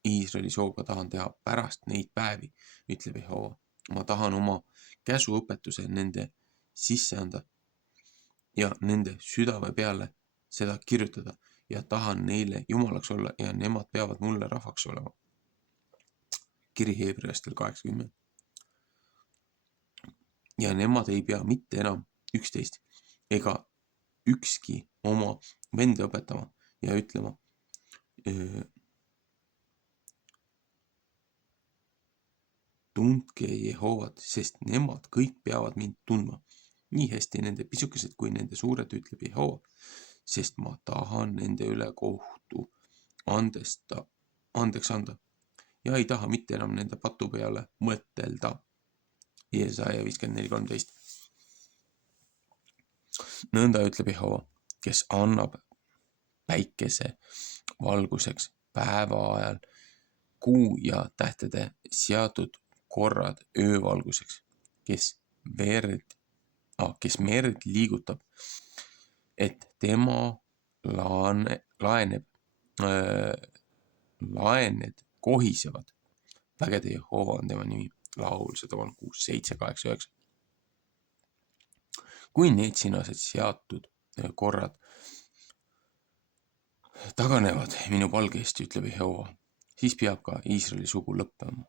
Iisraeli sooga tahan teha pärast neid päevi, ütleb Jehova. Ma tahan oma käsuõpetuse nende sisse anda ja nende südame peale seda kirjutada ja tahan neile jumalaks olla ja nemad peavad mulle rahvaks olema. Kiri Heebreastel 80. Ja nemad ei pea mitte enam 11 ega ükski oma vende õpetama ja ütlema, tundke Jehovat, sest nemad kõik peavad mind tundma. Nii hästi nende pisukesed kui nende suured, ütleb Jehova, sest ma tahan nende üle kohtu andeks anda ja ei taha mitte enam nende patu peale mõtelda. Jesaja 54:13. Nõnda ütleb Jehova, kes annab päikese valguseks päeva ajal, kuu ja tähtede seatud korrad öövalguseks, kes merd liigutab, et tema laened kohisevad. Vägede Jehova on tema nimi. Laul 136, 7, 8, 9. Kui need sinased seatud korrad taganevad minu palge eest, ütleb Jehova, siis peab ka Iisraeli sugu lõppema.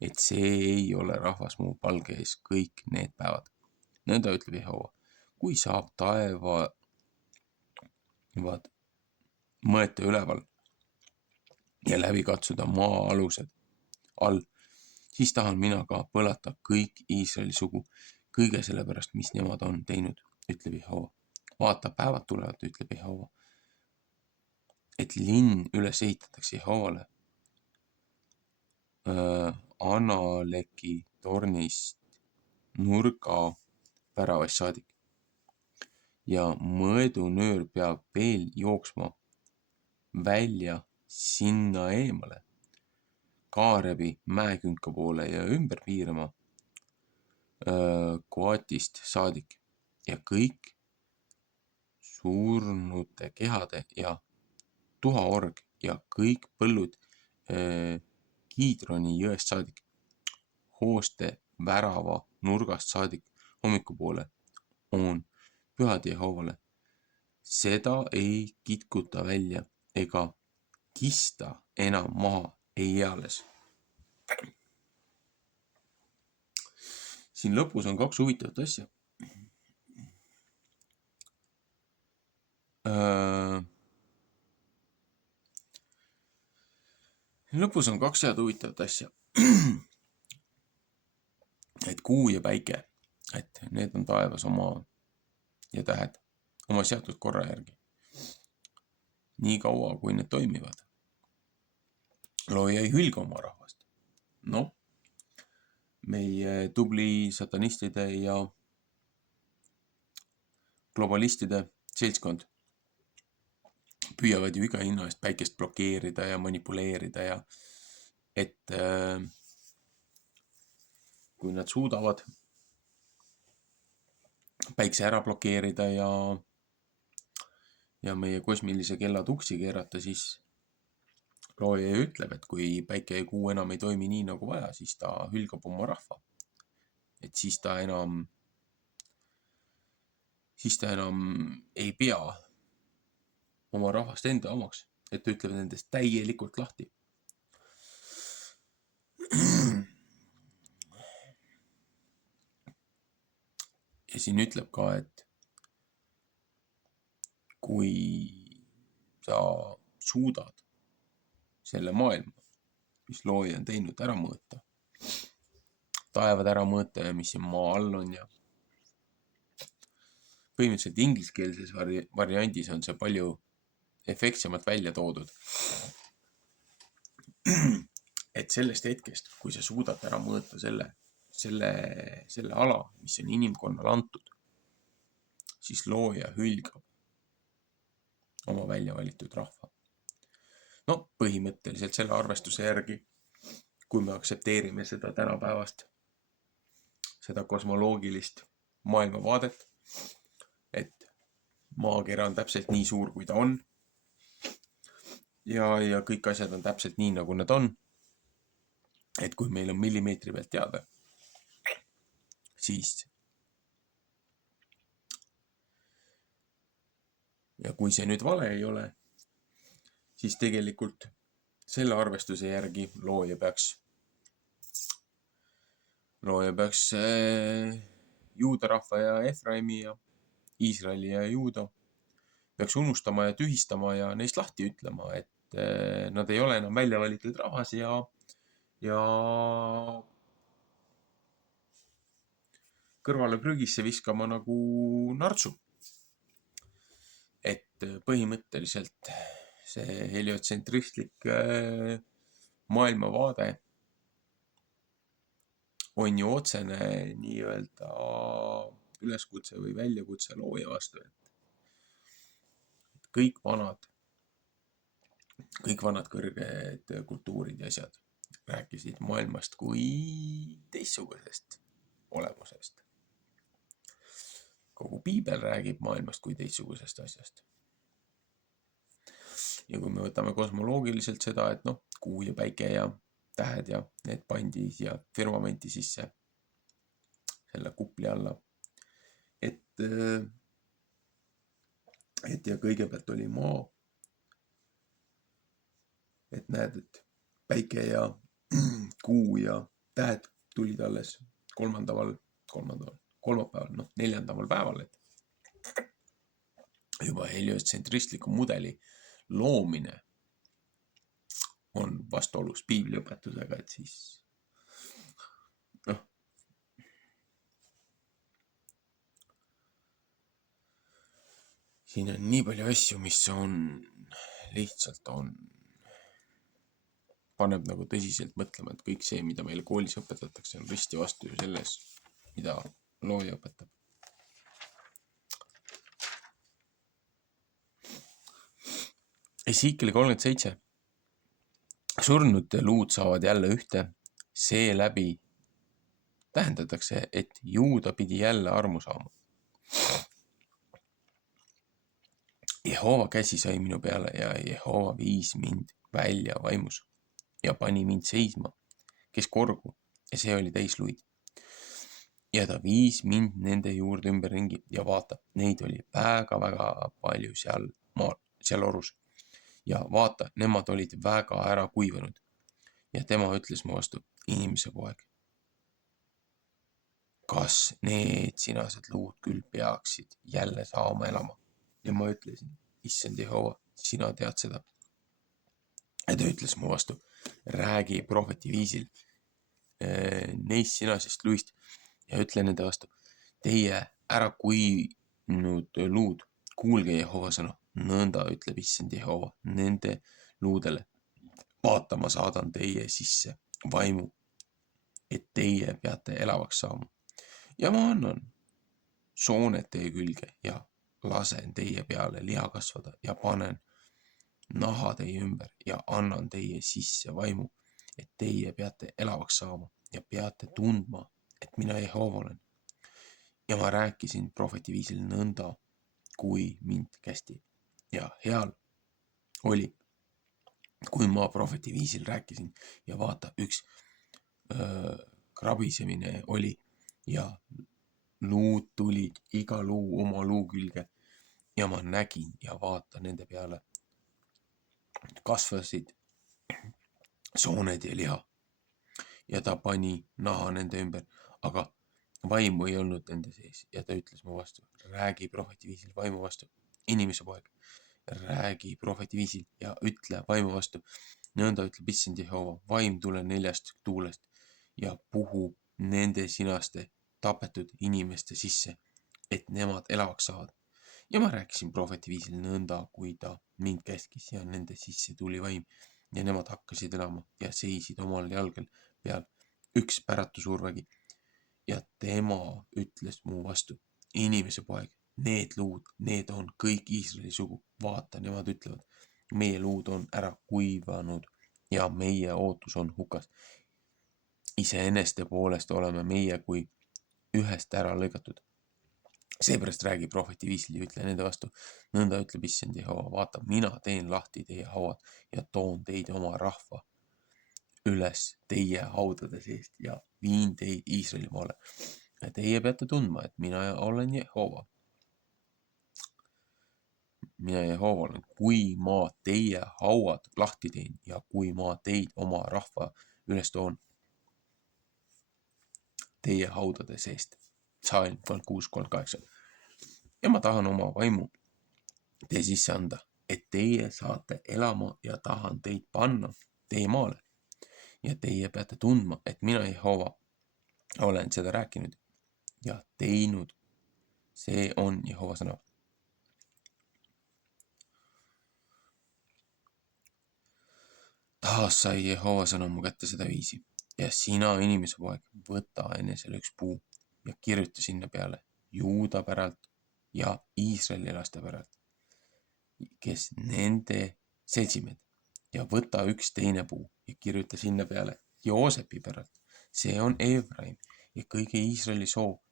Et see ei ole rahvas mu palge ees kõik need päevad. Nõnda ütleb Jehova, kui saab taevad mõõta üleval ja läbi katsuda maa alused all, siis tahan mina ka põlata kõik Iisraeli sugu kõige selle pärast, mis nemad on teinud, ütleb Jehova. Vaata, päevad tulevad, ütleb Jehova, et linn üles ehitatakse Jehovale Analeki tornist nurga väravast saadik ja mõõdunöör peab veel jooksma välja sinna eemale Kaarebi mäekünka poole ja ümber piirama Koatist saadik ja kõik surnute kehade ja tuhaorg ja kõik põllud Kiidroni jõest saadik, hooste värava nurgast saadik hommikupoole on pühad Jehovale. Seda ei kitkuta välja ega kista enam maha ei eales. Siin lõpus on kaks huvitavat asja. Lõpus on kaks head huvitavat asja. Et kuu ja päike, et need on taevas ja tähed oma seatud korra järgi. Nii kaua, kui need toimivad. Looja ei hülga oma rahvast. No, meie tubli satanistide ja globalistide seltskond püüavad ju iga hinna eest päikest blokeerida ja manipuleerida ja et kui nad suudavad päikse ära blokeerida ja meie kosmilise kella tuksi keerata, siis looja ütleb, et kui päike ja kuu enam ei toimi nii nagu vaja, siis ta hülgab oma rahva. Et siis ta enam ei pea oma rahvast enda omaks, et ta ütleb nendest täielikult lahti. Ja siin ütleb ka, et kui sa suudad selle maailma mis looja on teinud, ära mõõta. Taevad ära mõõta ja mis siin maa all on ja põhimõtteliselt ingliskeelses variandis on see palju efektsemalt välja toodud. Et sellest hetkest, kui sa suudad ära mõõta selle ala, mis on inimkonnale antud, siis looja hülgab oma välja valitud rahva. No põhimõtteliselt selle arvestuse järgi, kui me aktsepteerime seda tänapäevast, seda kosmoloogilist maailmavaadet, et maakera on täpselt nii suur, kui ta on. Ja kõik asjad on täpselt nii, nagu nad on. Et kui meil on millimeetri pealt teada, siis ja kui see nüüd vale ei ole, siis tegelikult selle arvestuse järgi looja peaks Juuda rahva ja Efraimi ja Iisraeli ja Juuda peaks unustama ja tühistama ja neist lahti ütlema, et nad ei ole enam välja valitud rahvas ja kõrvale prügisse viskama nagu nartsu. Et põhimõtteliselt see heliotsentristlik maailmavaade on ju otsene nii-öelda üleskutse või väljakutse looja vastu, et kõik vanad kõrged kultuurid ja asjad rääkisid maailmast kui teistsugusest olemusest. Kogu piibel räägib maailmast kui teistsugusest asjast. Ja kui me võtame kosmoloogiliselt seda, et kuu ja päike ja tähed ja need pandi ja firmamenti sisse selle kupli alla, et ja kõigepealt oli maa, et näed, et päike ja kuu ja tähed tulid alles kolmapäeval, 4. päeval, et juba heliotsentristliku mudeli loomine on vastuolus piibliõpetusega, et siis siin on nii palju asju, mis lihtsalt paneb nagu tõsiselt mõtlema, et kõik see, mida meile koolis õpetatakse, on risti vastu ju selles, mida looja õpetab. Esiikeli 37. Surnute luud saavad jälle ühte, seeläbi tähendatakse, et Juuda pidi jälle armu saama. Jehova käsi sai minu peale ja Jehova viis mind välja vaimus ja pani mind seisma, kes korgu, ja see oli täis luid. Ja ta viis mind nende juurde ümberringi ja vaata, neid oli väga-väga palju seal orus. Ja vaata, nemad olid väga ära kuivanud. Ja tema ütles mu vastu, inimese poeg, kas need sinased luud küll peaksid jälle saama elama? Ja ma ütlesin, issand Jehova, sina tead seda. Ja ta ütles mu vastu, räägi prohveti viisil neist sinasest luist ja ütle nende vastu, teie ära kuinud luud, kuulge Jehova sõna, nõnda ütleb issand Jehova nende luudele. Vaata, ma saadan teie sisse vaimu, et teie peate elavaks saama. Ja ma annan sooned teie külge ja lasen teie peale liha kasvada ja panen naha teie ümber ja annan teie sisse vaimu, et teie peate elavaks saama ja peate tundma, et mina Jehova olen. Ja ma rääkisin prohveti viisil nõnda, kui mind kästi. Ja heal oli, kui ma prohveti viisil rääkisin ja vaata, üks krabisemine oli ja luud tulid iga luu oma luu külge ja ma nägin ja vaata nende peale kasvasid sooned ja liha ja ta pani naha nende ümber, aga vaimu ei olnud nende sees ja ta ütles mu vastu, räägi prohveti viisil vaimu vastu, inimese poeg, räägi prohveti viisil ja ütle vaimu vastu, nõnda ütleb issand Jehova, vaim tule 4 tuulest ja puhub nende sinaste tapetud inimeste sisse, et nemad elavaks saavad. Ja ma rääkisin prohveti viisil nõnda, kui ta mind käskis ja nende sisse tuli vaim ja nemad hakkasid elama ja seisid omal jalgel peal üks päratu suurvägi. Ja tema ütles mu vastu, inimese poeg, need luud, need on kõik Iisraeli sugu. Vaata, nemad ütlevad, meie luud on ära kuivanud ja meie ootus on hukas. Iseeneste poolest oleme meie kui ühest ära lõigatud. Seepärast räägi prohveti viisil ja ütle nende vastu, nõnda ütleb issand Jehova, vaata, mina teen lahti teie hauad ja toon teid oma rahva üles teie haudade seest ja viin teid Iisraeli maale. Ja teie peate tundma, et mina olen Jehova. Mina Jehova olen, kui ma teie hauad lahti teen ja kui ma teid oma rahva üles toon teie haudade seest. Psalm 36:38. Ja ma tahan oma vaimu teie sisse anda, et teie saate elama ja tahan teid panna teie maale. Ja teie peate tundma, et mina Jehova olen seda rääkinud ja teinud. See on Jehova sõna. Taas sai Jehova sõna mu kätte seda viisi. Ja sina, inimese poeg, võta enesele üks puu ja kirjuta sinna peale Juuda päralt ja Iisraeli laste päralt, kes nende seltsimehed, ja võta üks teine puu ja kirjuta sinna peale Joosepi päralt. See on Efraim ja kõige Iisraeli soo,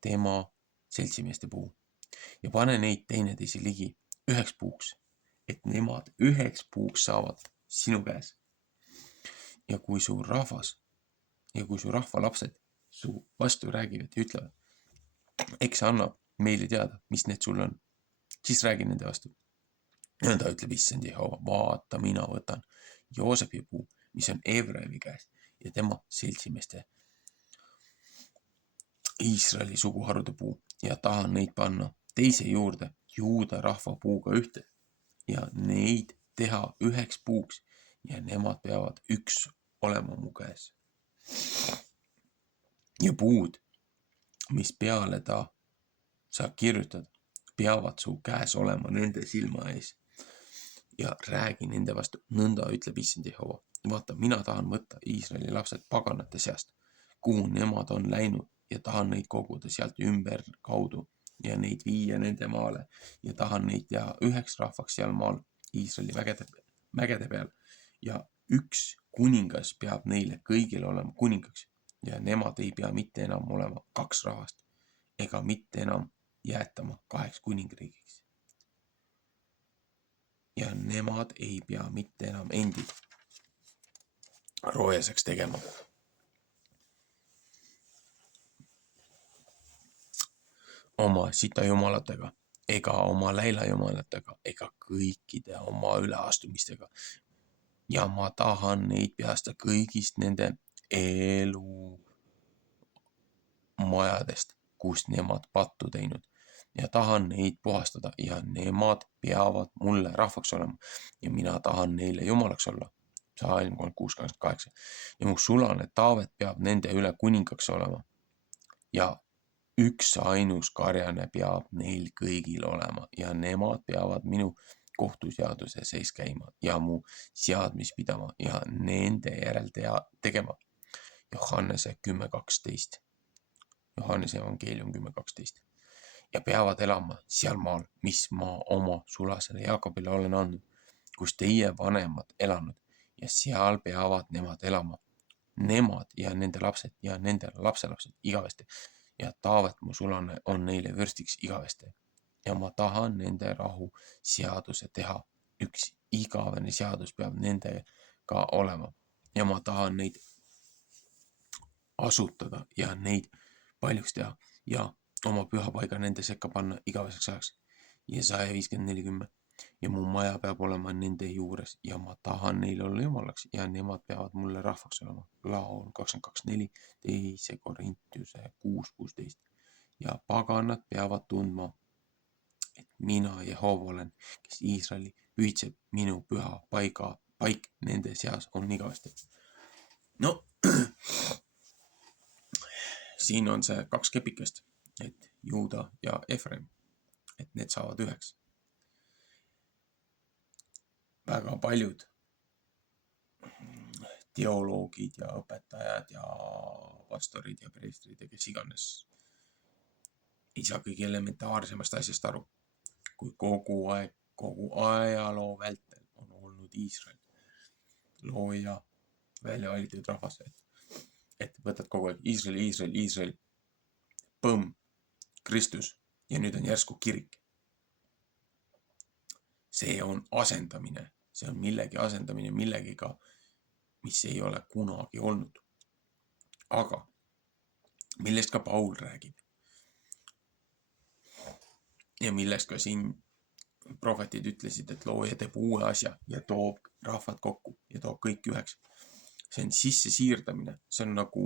tema seltsimeeste puu. Ja pane neid teineteise ligi üheks puuks, et nemad üheks puuks saavad sinu käes. Ja kui su rahvas ja kui su rahva lapsed su vastu räägivad ja ütlevad, eks anna meile teada, mis need sul on, siis räägi nende vastu. Nõnda ütleb issand Jehova, vaata, mina võtan Joosepi puu, mis on Efraimi käes ja tema seltsimeeste Iisraeli suguharude puu ja tahan neid panna teise juurde Juuda rahva puuga ühte ja neid teha üheks puuks ja nemad peavad üks olema mu käes. Ja puud, mis peale sa kirjutad, peavad su käes olema nende silma ees. Ja räägi nende vastu, nõnda ütleb issand Jehova. Vaata, mina tahan võtta Iisraeli lapsed paganate seast, kuhu nemad on läinud ja tahan neid koguda sealt ümber kaudu ja neid viia nende maale ja tahan neid teha üheks rahvaks seal maal Iisraeli mägede peal ja üks kuningas peab neile kõigile olema kuningaks ja nemad ei pea mitte enam olema 2 rahvast ega mitte enam jäätama 2 kuningriigiks. Ja nemad ei pea mitte enam endid roojaseks tegema. Oma sitajumalatega ega oma läilajumalatega ega kõikide oma üleastumistega. Ja ma tahan neid päästa kõigist nende elumajadest, kus nemad pattu teinud. Ja tahan neid puhastada ja nemad peavad mulle rahvaks olema ja mina tahan neile jumalaks olla. Psalm 36:28. Ja mu sulane Taavet peab nende üle kuningaks olema ja üks ainus karjane peab neil kõigil olema ja nemad peavad minu kohtuseaduse sees käima ja mu seadmis pidama ja nende järel tegema. Johannese 10:12. Johannese evangeelium 10:12. Ja peavad elama seal maal, mis ma oma sulasele Jaakobile olen andnud, kus teie vanemad elanud ja seal peavad nemad elama. Nemad ja nende lapsed ja nende lapselapsed igavesti. Ja Taavet mu sulane on neile vürstiks igavesti. Ja ma tahan nende rahu seaduse teha. Üks igavene seadus peab nendega olema. Ja ma tahan neid asutada ja neid paljuks teha ja oma pühapaiga nende sekka panna igaveseks ajaks. Jesaja 50:40. Ja mu maja peab olema nende juures ja ma tahan neile olla jumalaks ja nemad peavad mulle rahvaks olema. Laul 22:4, 2 Korintiuse 6:16. Ja paganad peavad tundma, et mina Jehova olen, kes Iisraeli pühitseb minu püha paiga paik nende seas on igavesti. No, siin on see 2 kepikest, et Juuda ja Efraim, et need saavad üheks. Väga paljud teoloogid ja õpetajad ja pastorid ja preestrid ja kes iganes ei saa kõige elementaarsemast asjast aru, kui kogu ajaloo vältel on olnud Iisrael, looja, välja valitud rahvas, et võtad kogu aeg Iisrael, põmm, Kristus ja nüüd on järsku kirik. See on asendamine, see on millegi asendamine millegiga, mis ei ole kunagi olnud. Aga millest ka Paul räägib ja millest ka siin prohvetid ütlesid, et looja teeb uue asja ja toob rahvad kokku ja toob kõik üheks. See on sisse siirdamine, see on nagu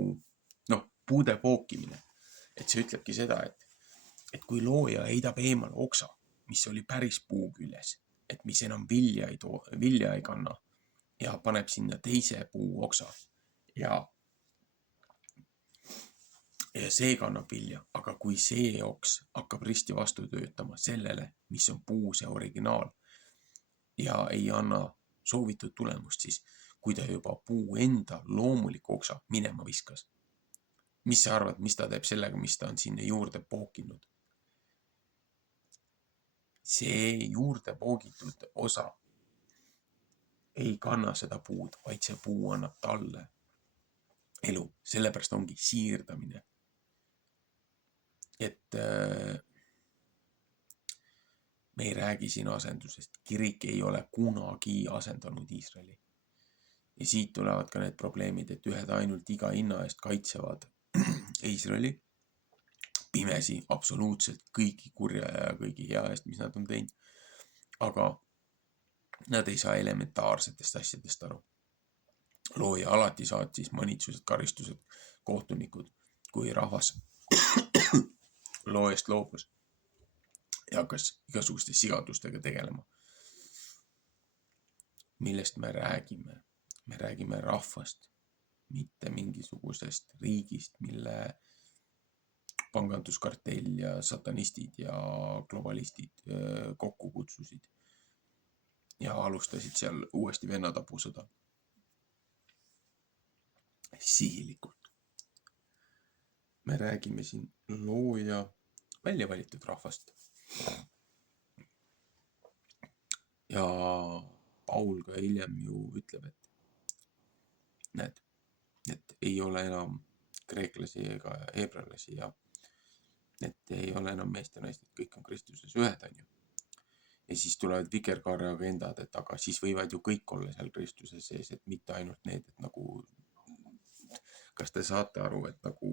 puude pookimine. Et see ütlebki seda, et kui looja heidab eemal oksa, mis oli päris puu küljes, et mis enam vilja ei kanna ja paneb sinna teise puu oksa ja see kannab vilja, aga kui see oks hakkab risti vastu töötama sellele, mis on puu see originaal ja ei anna soovitud tulemust, siis kui ta juba puu enda loomuliku oksa minema viskas, mis sa arvad, mis ta teeb sellega, mis ta on sinna juurde pookinud? See juurde poogitud osa ei kanna seda puud, vaid see puu annab talle elu. Sellepärast ongi siirdamine. Et me ei räägi siin asendusest. Kirik ei ole kunagi asendanud Iisraeli. Ja siit tulevad ka need probleemid, et ühed ainult iga hinna eest kaitsevad Iisraeli pimesi absoluutselt kõigi kurja ja kõigi hea eest, mis nad on teinud. Aga nad ei saa elementaarsetest asjadest aru. Looja alati saatis manitsused, karistused, kohtunikud, kui rahvas loojast loobus ja hakkas igasuguste sigadustega tegelema. Millest me räägime? Me räägime rahvast, mitte mingisugusest riigist, mille panganduskartell ja satanistid ja globalistid kokku kutsusid ja alustasid seal uuesti vennatapusõda. Sihilikult. Me räägime siin looja välja valitud rahvast. Ja Paul ka hiljem ju ütleb, et ei ole enam kreeklasi ega hebralasi ja et ei ole enam meest ja naist, et kõik on Kristuses ühed, on ju. Ja siis tulevad vikerkaare agendad, et aga siis võivad ju kõik olla seal Kristuse sees, et mitte ainult need, et nagu, kas te saate aru, et nagu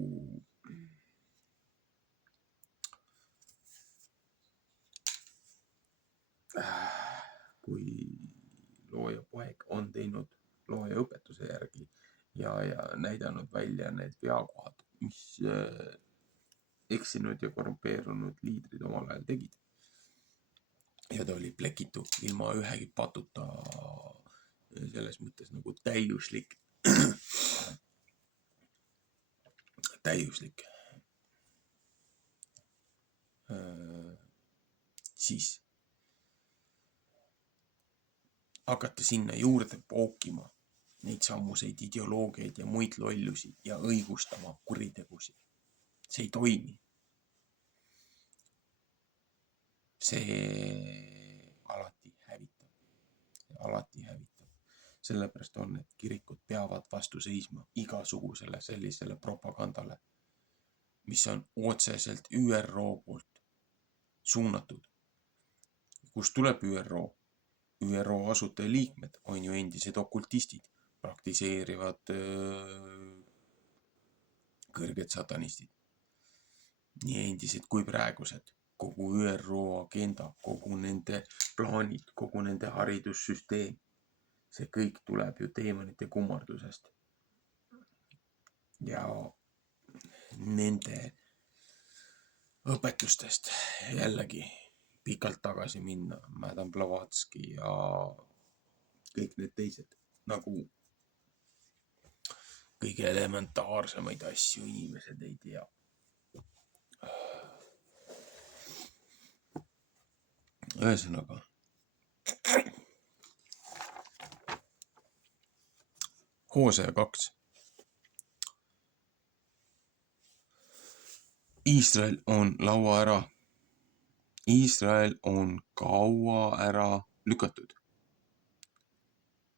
kui looja poeg on teinud looja õpetuse järgi ja näidanud välja need veakohad, mis eksinud ja korrumpeerunud liidrid omal ajal tegid. Ja ta oli plekitu, ilma ühegi patuta, selles mõttes nagu täiuslik. Siis hakata sinna juurde pookima neid sammuseid ideoloogiaid ja muid lollusi ja õigustama kuritegusid. See ei toimi. See alati hävitab. Sellepärast on, et kirikud peavad vastu seisma igasugusele sellisele propagandale, mis on otseselt ÜRO poolt suunatud. Kust tuleb ÜRO? ÜRO asutajaliikmed on ju endised okultistid, praktiseerivad kõrged satanistid. Nii endised kui praegused. Kogu ÜRO agenda, kogu nende plaanid, kogu nende haridussüsteem. See kõik tuleb ju teemanite kummardusest. Ja nende õpetustest jällegi pikalt tagasi minna. Madame Blavatsky ja kõik need teised nagu kõige elementaarsemaid asju inimesed ei tea. Ühesõnaga, Hoosea 2. Iisrael on laua ära. Iisrael on kaua ära lükatud.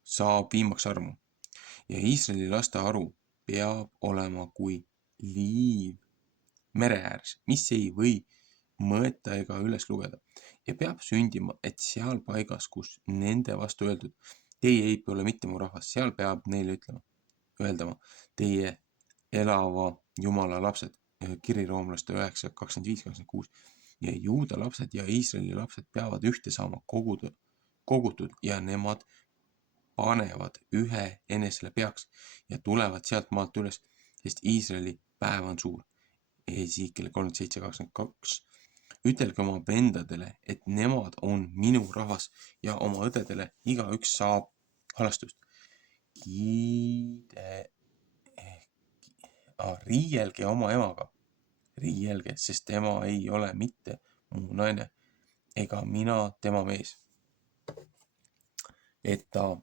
Saab viimaks armu. Ja Iisraeli laste aru peab olema kui liiv mere ääres, mis ei või mõõta ega üles lugeda. Ja peab sündima, et seal paigas, kus nende vastu öeldud, teie ei ole mitte mu rahvas, seal peab neile öeldama, teie elava Jumala lapsed, kiriroomlaste 9:25-26. Ja Juuda lapsed ja Iisraeli lapsed peavad ühte saama kogutud ja nemad panevad ühe enesele peaks ja tulevad sealt maalt üles, sest Iisraeli päev on suur. Ezekiel 37:22. Ütelge oma vendadele, et nemad on minu rahvas ja oma õdedele igaüks saab halastust. Riielge oma emaga, riielge, sest tema ei ole mitte mu naine ega mina tema mees. Et ta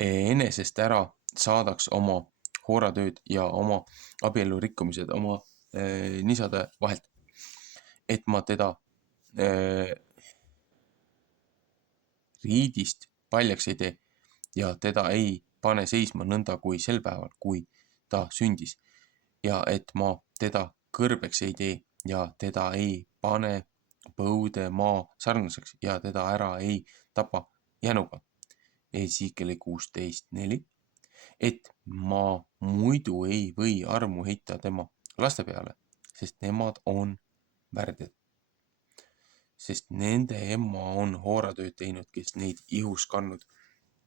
enesest ära saadaks oma hooratööd ja oma abielu rikkumised oma nisade vahelt. Et ma teda riidist paljaks ei tee ja teda ei pane seisma nõnda kui sel päeval, kui ta sündis. Ja et ma teda kõrbeks ei tee ja teda ei pane põude maa sarnaseks ja teda ära ei tapa jänuga. Ezekieli 16:4. Et ma muidu ei või armu heita tema laste peale, sest nemad on värdjad. Sest nende ema on hooratööd teinud, kes neid ihus kandnud.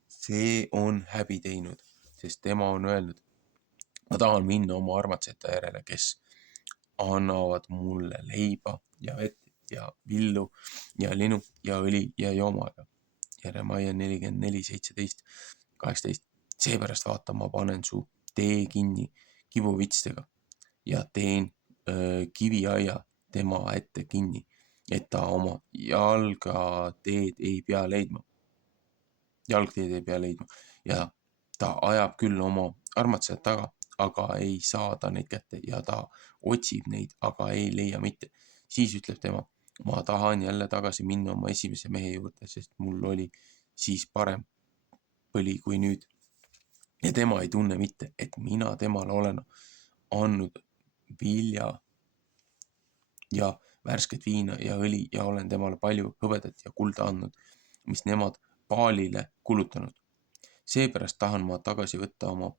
See on häbi teinud, sest tema on öelnud, ma tahan minna oma armatsete järele, kes annavad mulle leiba ja vett ja villu ja linu ja õli ja joomaga. Jeremaia 44:17-18. Seepärast vaata, ma panen su tee kinni kivuvitstega ja teen kiviaia tema ette kinni, et ta oma jalgteed ei pea leidma. Ja ta ajab küll oma armatsejad taga, aga ei saada neid kätte ja ta otsib neid, aga ei leia mitte. Siis ütleb tema, ma tahan jälle tagasi minna oma esimese mehe juurde, sest mul oli siis parem põli kui nüüd. Ja tema ei tunne mitte, et mina temale olen andnud vilja ja värsket viina ja õli ja olen temale palju hõbedat ja kulda andnud, mis nemad Baalile kulutanud. Seepärast tahan ma tagasi võtta oma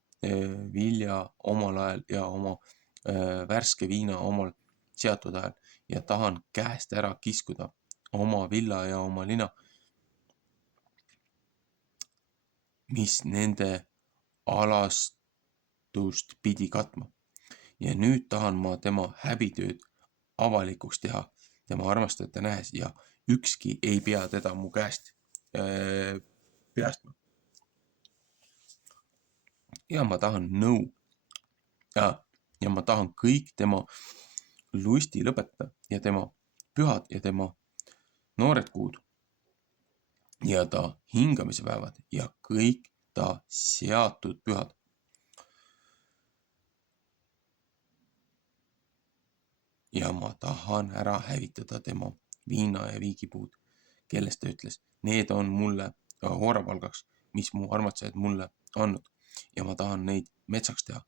vilja omal ajal ja oma värske viina omal seatud ajal ja tahan käest ära kiskuda oma villa ja oma lina, mis nende alastust pidi katma. Ja nüüd tahan ma tema häbitööd avalikuks teha tema armastajate nähes ja ükski ei pea teda mu käest päästma. Ja ma tahan ja ma tahan kõik tema lusti lõpetada ja tema pühad ja tema noored kuud ja ta hingamise päevad ja kõik ta seatud pühad. Ja ma tahan ära hävitada tema viina ja viigipuud, kellest ta ütles, need on mulle hoorapalgaks, mis mu armatsejad mulle andnud. Ja ma tahan neid metsaks teha,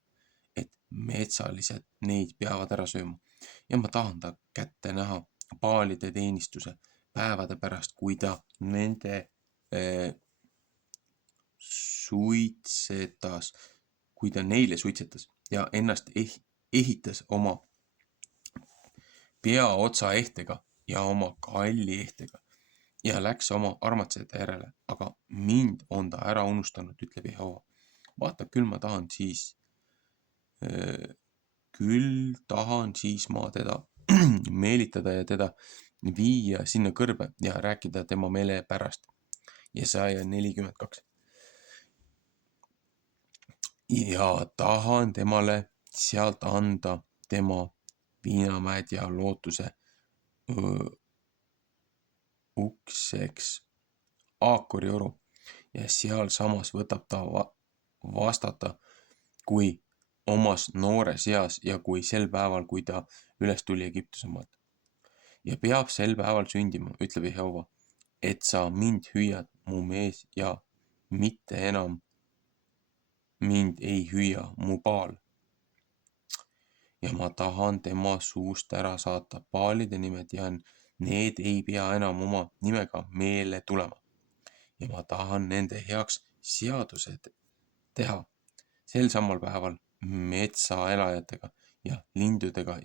et metsalised neid peavad ära sööma. Ja ma tahan ta kätte näha Baalide teenistuse päevade pärast, kui ta nende neile suitsetas ja ennast ehitas oma peaotsa ehtega ja oma kalli ehtega ja läks oma armatsejate järele, aga mind on ta ära unustanud, ütleb Jehova. Vaata, küll tahan siis ma teda meelitada ja teda viia sinna kõrbe ja rääkida tema meele pärast. Jesaja 42. Ja tahan temale sealt anda tema viinamäed ja lootuse ukseks Aakori oru ja sealsamas võtab ta vastata kui omas noores eas ja kui sel päeval, kui ta üles tuli Egiptuse maalt. Ja peab sel päeval sündima, ütleb Jehova, et sa mind hüüad, mu mees, ja mitte enam mind ei hüüa, mu Baal. Ja ma tahan tema suust ära saata Baalide nimed ja need ei pea enam oma nimega meele tulema. Ja ma tahan nende heaks seadused teha sel samal päeval metsaelajatega ja lindudega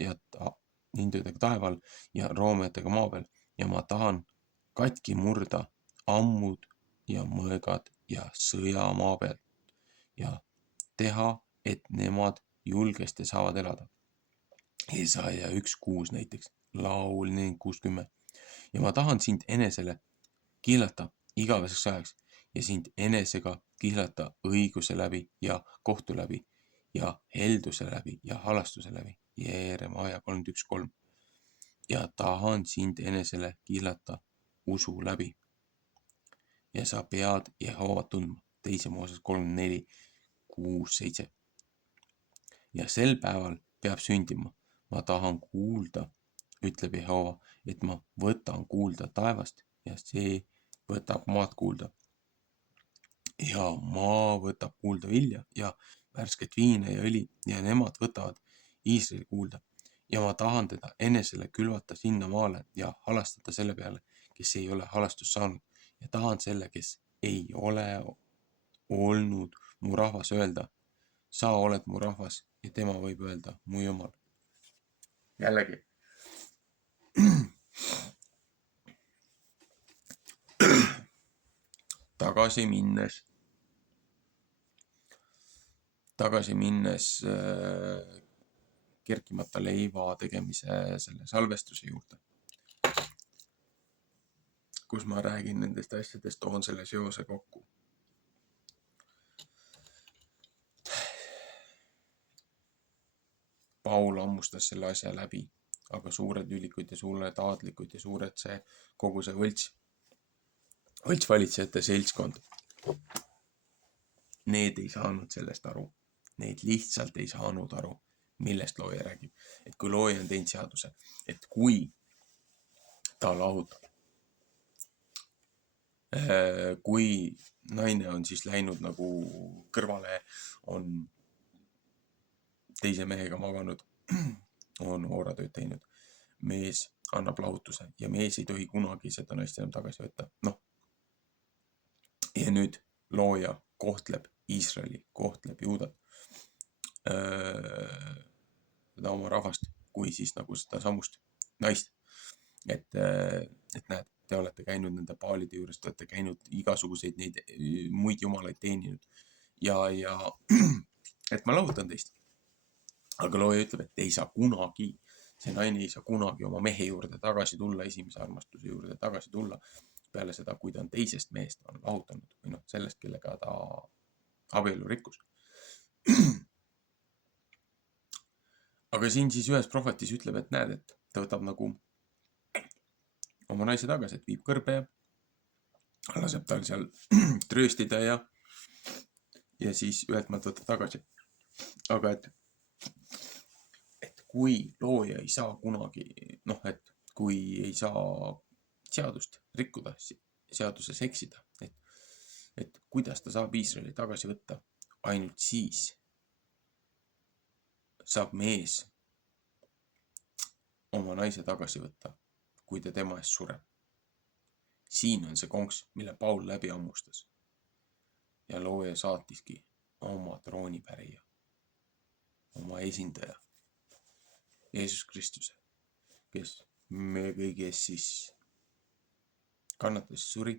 taeval ja roomijatega maa peal. Ja ma tahan katki murda ammud ja mõõgad ja sõja maa peal ja teha, et nemad julgesti saavad elada. Jesaja 1:6 näiteks, laul 60. Ja ma tahan sind enesele kihlata igaveseks ajaks ja sind enesega kihlata õiguse läbi ja kohtu läbi ja helduse läbi ja halastuse läbi. Jeeremaia 31:3. Ja tahan sind enesele kihlata usu läbi. Ja sa pead Jehovat tundma. 2 Mooses 34, 6, 7. Ja sel päeval peab sündima. Ma tahan kuulda, ütleb Jehova, et ma võtan kuulda taevast ja see võtab maad kuulda. Ja maa võtab kuulda vilja ja värsket viina ja õli ja nemad võtavad Iisraeli kuulda. Ja ma tahan teda enesele külvata sinna maale ja halastada selle peale, kes ei ole halastust saanud. Ja tahan selle, kes ei ole olnud mu rahvas, öelda, sa oled mu rahvas, ja tema võib öelda, mu Jumal. Jällegi. Tagasi minnes kerkimata leiva tegemise selle salvestuse juurde, kus ma räägin nendest asjadest, toon selle seose kokku. Paul ammustas selle asja läbi, aga suured ülikud ja suured aadlikud ja suured kogu see võltsvalitsejate seltskond, need ei saanud sellest aru. Need lihtsalt ei saanud aru, millest looja räägib. Et kui looja on teinud seaduse, et kui ta lahutab, kui naine on siis läinud nagu kõrvale, on teise mehega maganud, on hooratööd teinud, mees annab lahutuse ja mees ei tohi kunagi seda naist enam tagasi võtta. Ja nüüd looja kohtleb Iisraeli, kohtleb Juudat, seda oma rahvast, kui siis nagu seda samust naist. Et näed, te olete käinud nende paalide juures, te olete käinud igasuguseid neid muid jumalaid teeninud ja et ma lahutan teist. Aga looja ütleb, et ei saa kunagi, see naine ei saa kunagi oma mehe juurde tagasi tulla, esimese armastuse juurde tagasi tulla, peale seda, kui ta on teisest mehest on lahutanud või sellest, kellega ta abielu rikkus. Aga siin siis ühes prohvetis ütleb, et näed, et ta võtab nagu oma naise tagasi, et viib kõrbe ja laseb tal seal trööstida ja siis ühelt maalt võtab tagasi. Aga et kui looja ei saa kunagi, et kui ei saa seadust rikkuda, seaduses eksida, et kuidas ta saab Iisraeli tagasi võtta, ainult siis saab mees oma naise tagasi võtta, kui ta tema eest sureb. Siin on see konks, mille Paul läbi ammustas. Ja looja saatiski oma troonipärija, oma esindaja, Jeesus Kristuse, kes me kõigi eest siis kannatas, suri,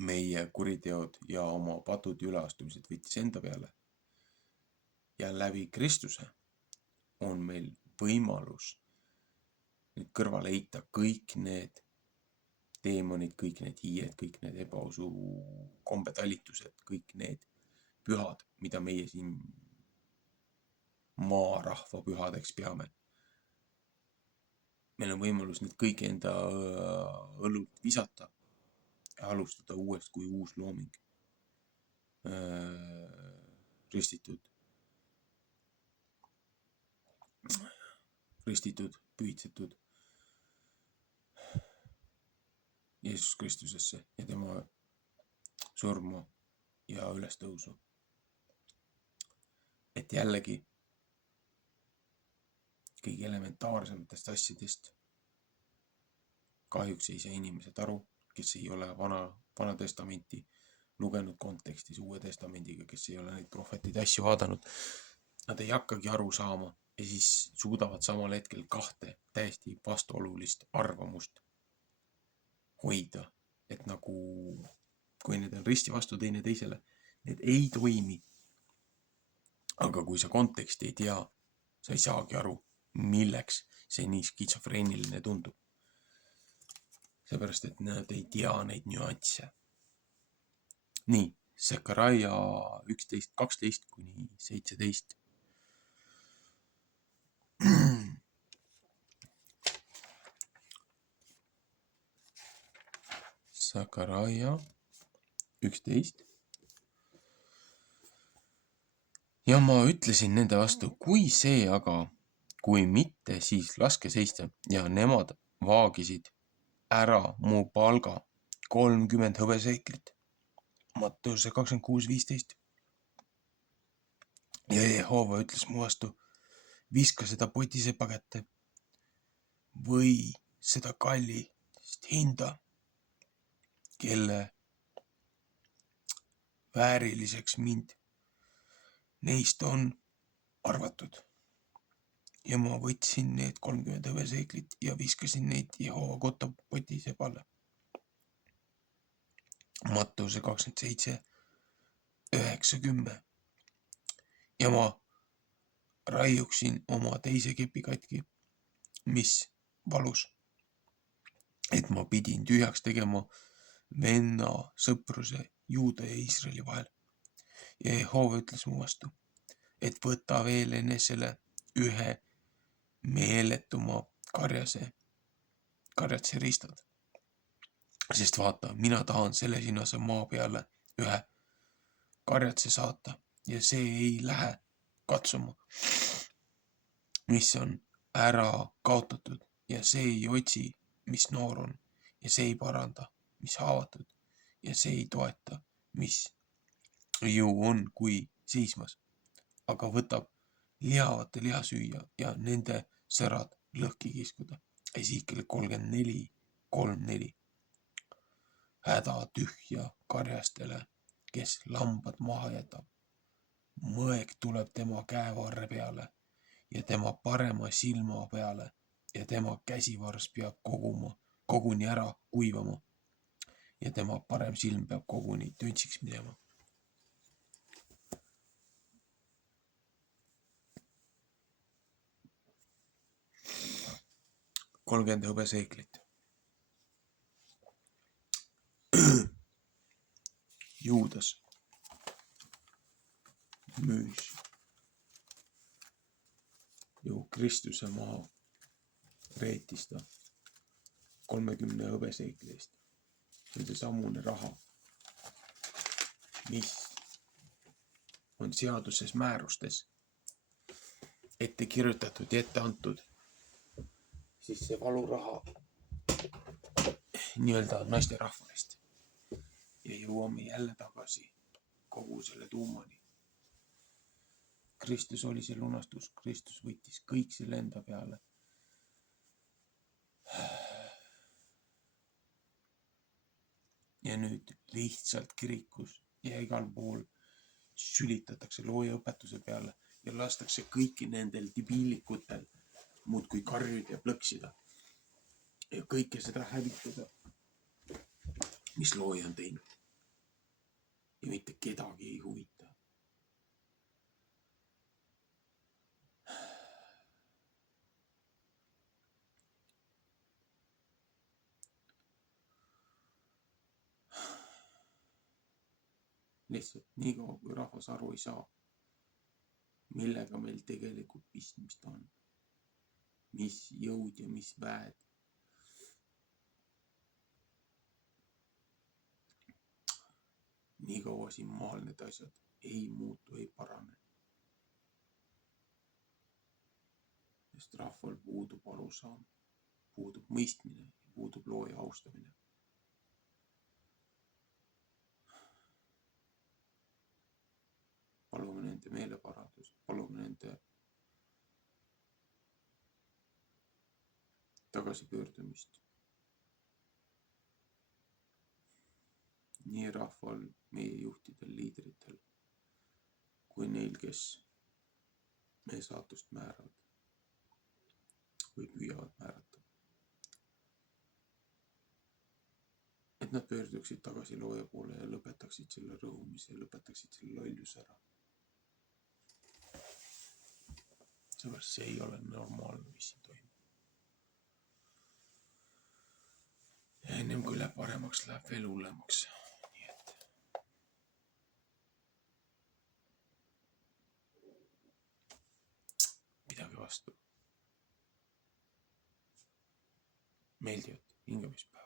meie kuriteod ja oma patud ja üleastumised võttis enda peale. Ja läbi Kristuse on meil võimalus nüüd kõrvale heita kõik need teemonid, kõik need hiied, kõik need ebausu kombetalitused, kõik need pühad, mida meie siin maarahva pühadeks peame. Meil on võimalus need kõik enda õlult visata ja alustada uuesti kui uus looming. Ristitud, pühitsetud Jeesus Kristusesse ja tema surma ja ülestõusu. Et jällegi kõige elementaarsematest asjadest kahjuks ei saa inimesed aru, kes ei ole vana testamenti lugenud kontekstis Uue Testamendiga, kes ei ole neid prohvetide asju vaadanud. Nad ei hakkagi aru saama ja siis suudavad samal hetkel kahte täiesti vastuolulist arvamust hoida, et nagu kui need on risti vastu teine teisele, need ei toimi. Aga kui sa konteksti ei tea, sa ei saagi aru, milleks see nii skitsofreeniline tundub. Seepärast, et nad ei tea neid nüansse. Nii, Sekaraia 11, 12 kuni 17. Sekaraia 11. Ja ma ütlesin nende vastu, kui see aga, kui mitte, siis laske seista ja nemad vaagisid ära mu palga 30 hõbeseeklit. Matteuse 26:15. Ja Jehova ütles mu vastu, viska seda potisepa kätte või seda kallist hinda, kelle vääriliseks mind neist on arvatud. Ja ma võtsin need 30 hõbeseeklit ja viskasin neid Jehova kotta potisepale. Matteuse 27, 9-10. Ja ma raiuksin oma teise kepi katki, mis valus, et ma pidin tühjaks tegema venna sõpruse Juuda ja Iisraeli vahel. Ja Jehova ütles mu vastu, et võta veel enesele ühe meeletuma karjatse ristad. Sest vaata, mina tahan selle sinase maa peale ühe karjatse saata ja see ei lähe katsuma, mis on ära kaotatud ja see ei otsi, mis noor on ja see ei paranda, mis haavatud ja see ei toeta, mis ju on kui seismas, aga võtab lihavate liha süüa ja nende sõrad lõhki kiskuda. Esiikele 34, 3-4. Häda tühja karjastele, kes lambad maha jätab. Mõek tuleb tema käevarre peale ja tema parema silma peale ja tema käsivars peab koguni ära kuivama ja tema parem silm peab koguni tüntsiks minema. Kolmkümmend hõbeseeklit. Juudas müüs ju Kristuse maha, reetis ta 30 hõbeseekli eest. See on samune raha, mis on seaduses määrustes ette kirjutatud ja ette antud, siis see valuraha nii-öelda naisterahva eest. Ja jõuame jälle tagasi kogu selle tuumani. Kristus oli see lunastus, Kristus võttis kõik selle enda peale. Ja nüüd lihtsalt kirikus ja igal pool sülitatakse loojaõpetuse peale ja lastakse kõiki nendel debiilikutel muudkui karjuda ja plõksida. Ja kõike seda hävitada, mis looja on teinud. Ja mitte kedagi ei huvita. lihtsalt niikaua, kui rahvas aru ei saa, millega meil tegelikult pistmist on, mis jõud ja mis väed. Niikaua siin maal need asjad ei muutu, ei parane. Sest rahval puudub arusaam, puudub mõistmine, puudub looja austamine. Palume nende meeleparandust, palume nende tagasipöördumist. Nii rahval, meie juhtidel, liidritel, kui neil, kes meie saatust määravad või püüavad määrata. Et nad pöörduksid tagasi looja poole ja lõpetaksid selle rõhumise ja lõpetaksid selle lolluse ära. Seepärast see ei ole normaalne, mis siin toimub. Ja ennem kui läheb paremaks, läheb veel hullemaks. Nii et midagi vastu. Meeldivat hingamispäeva.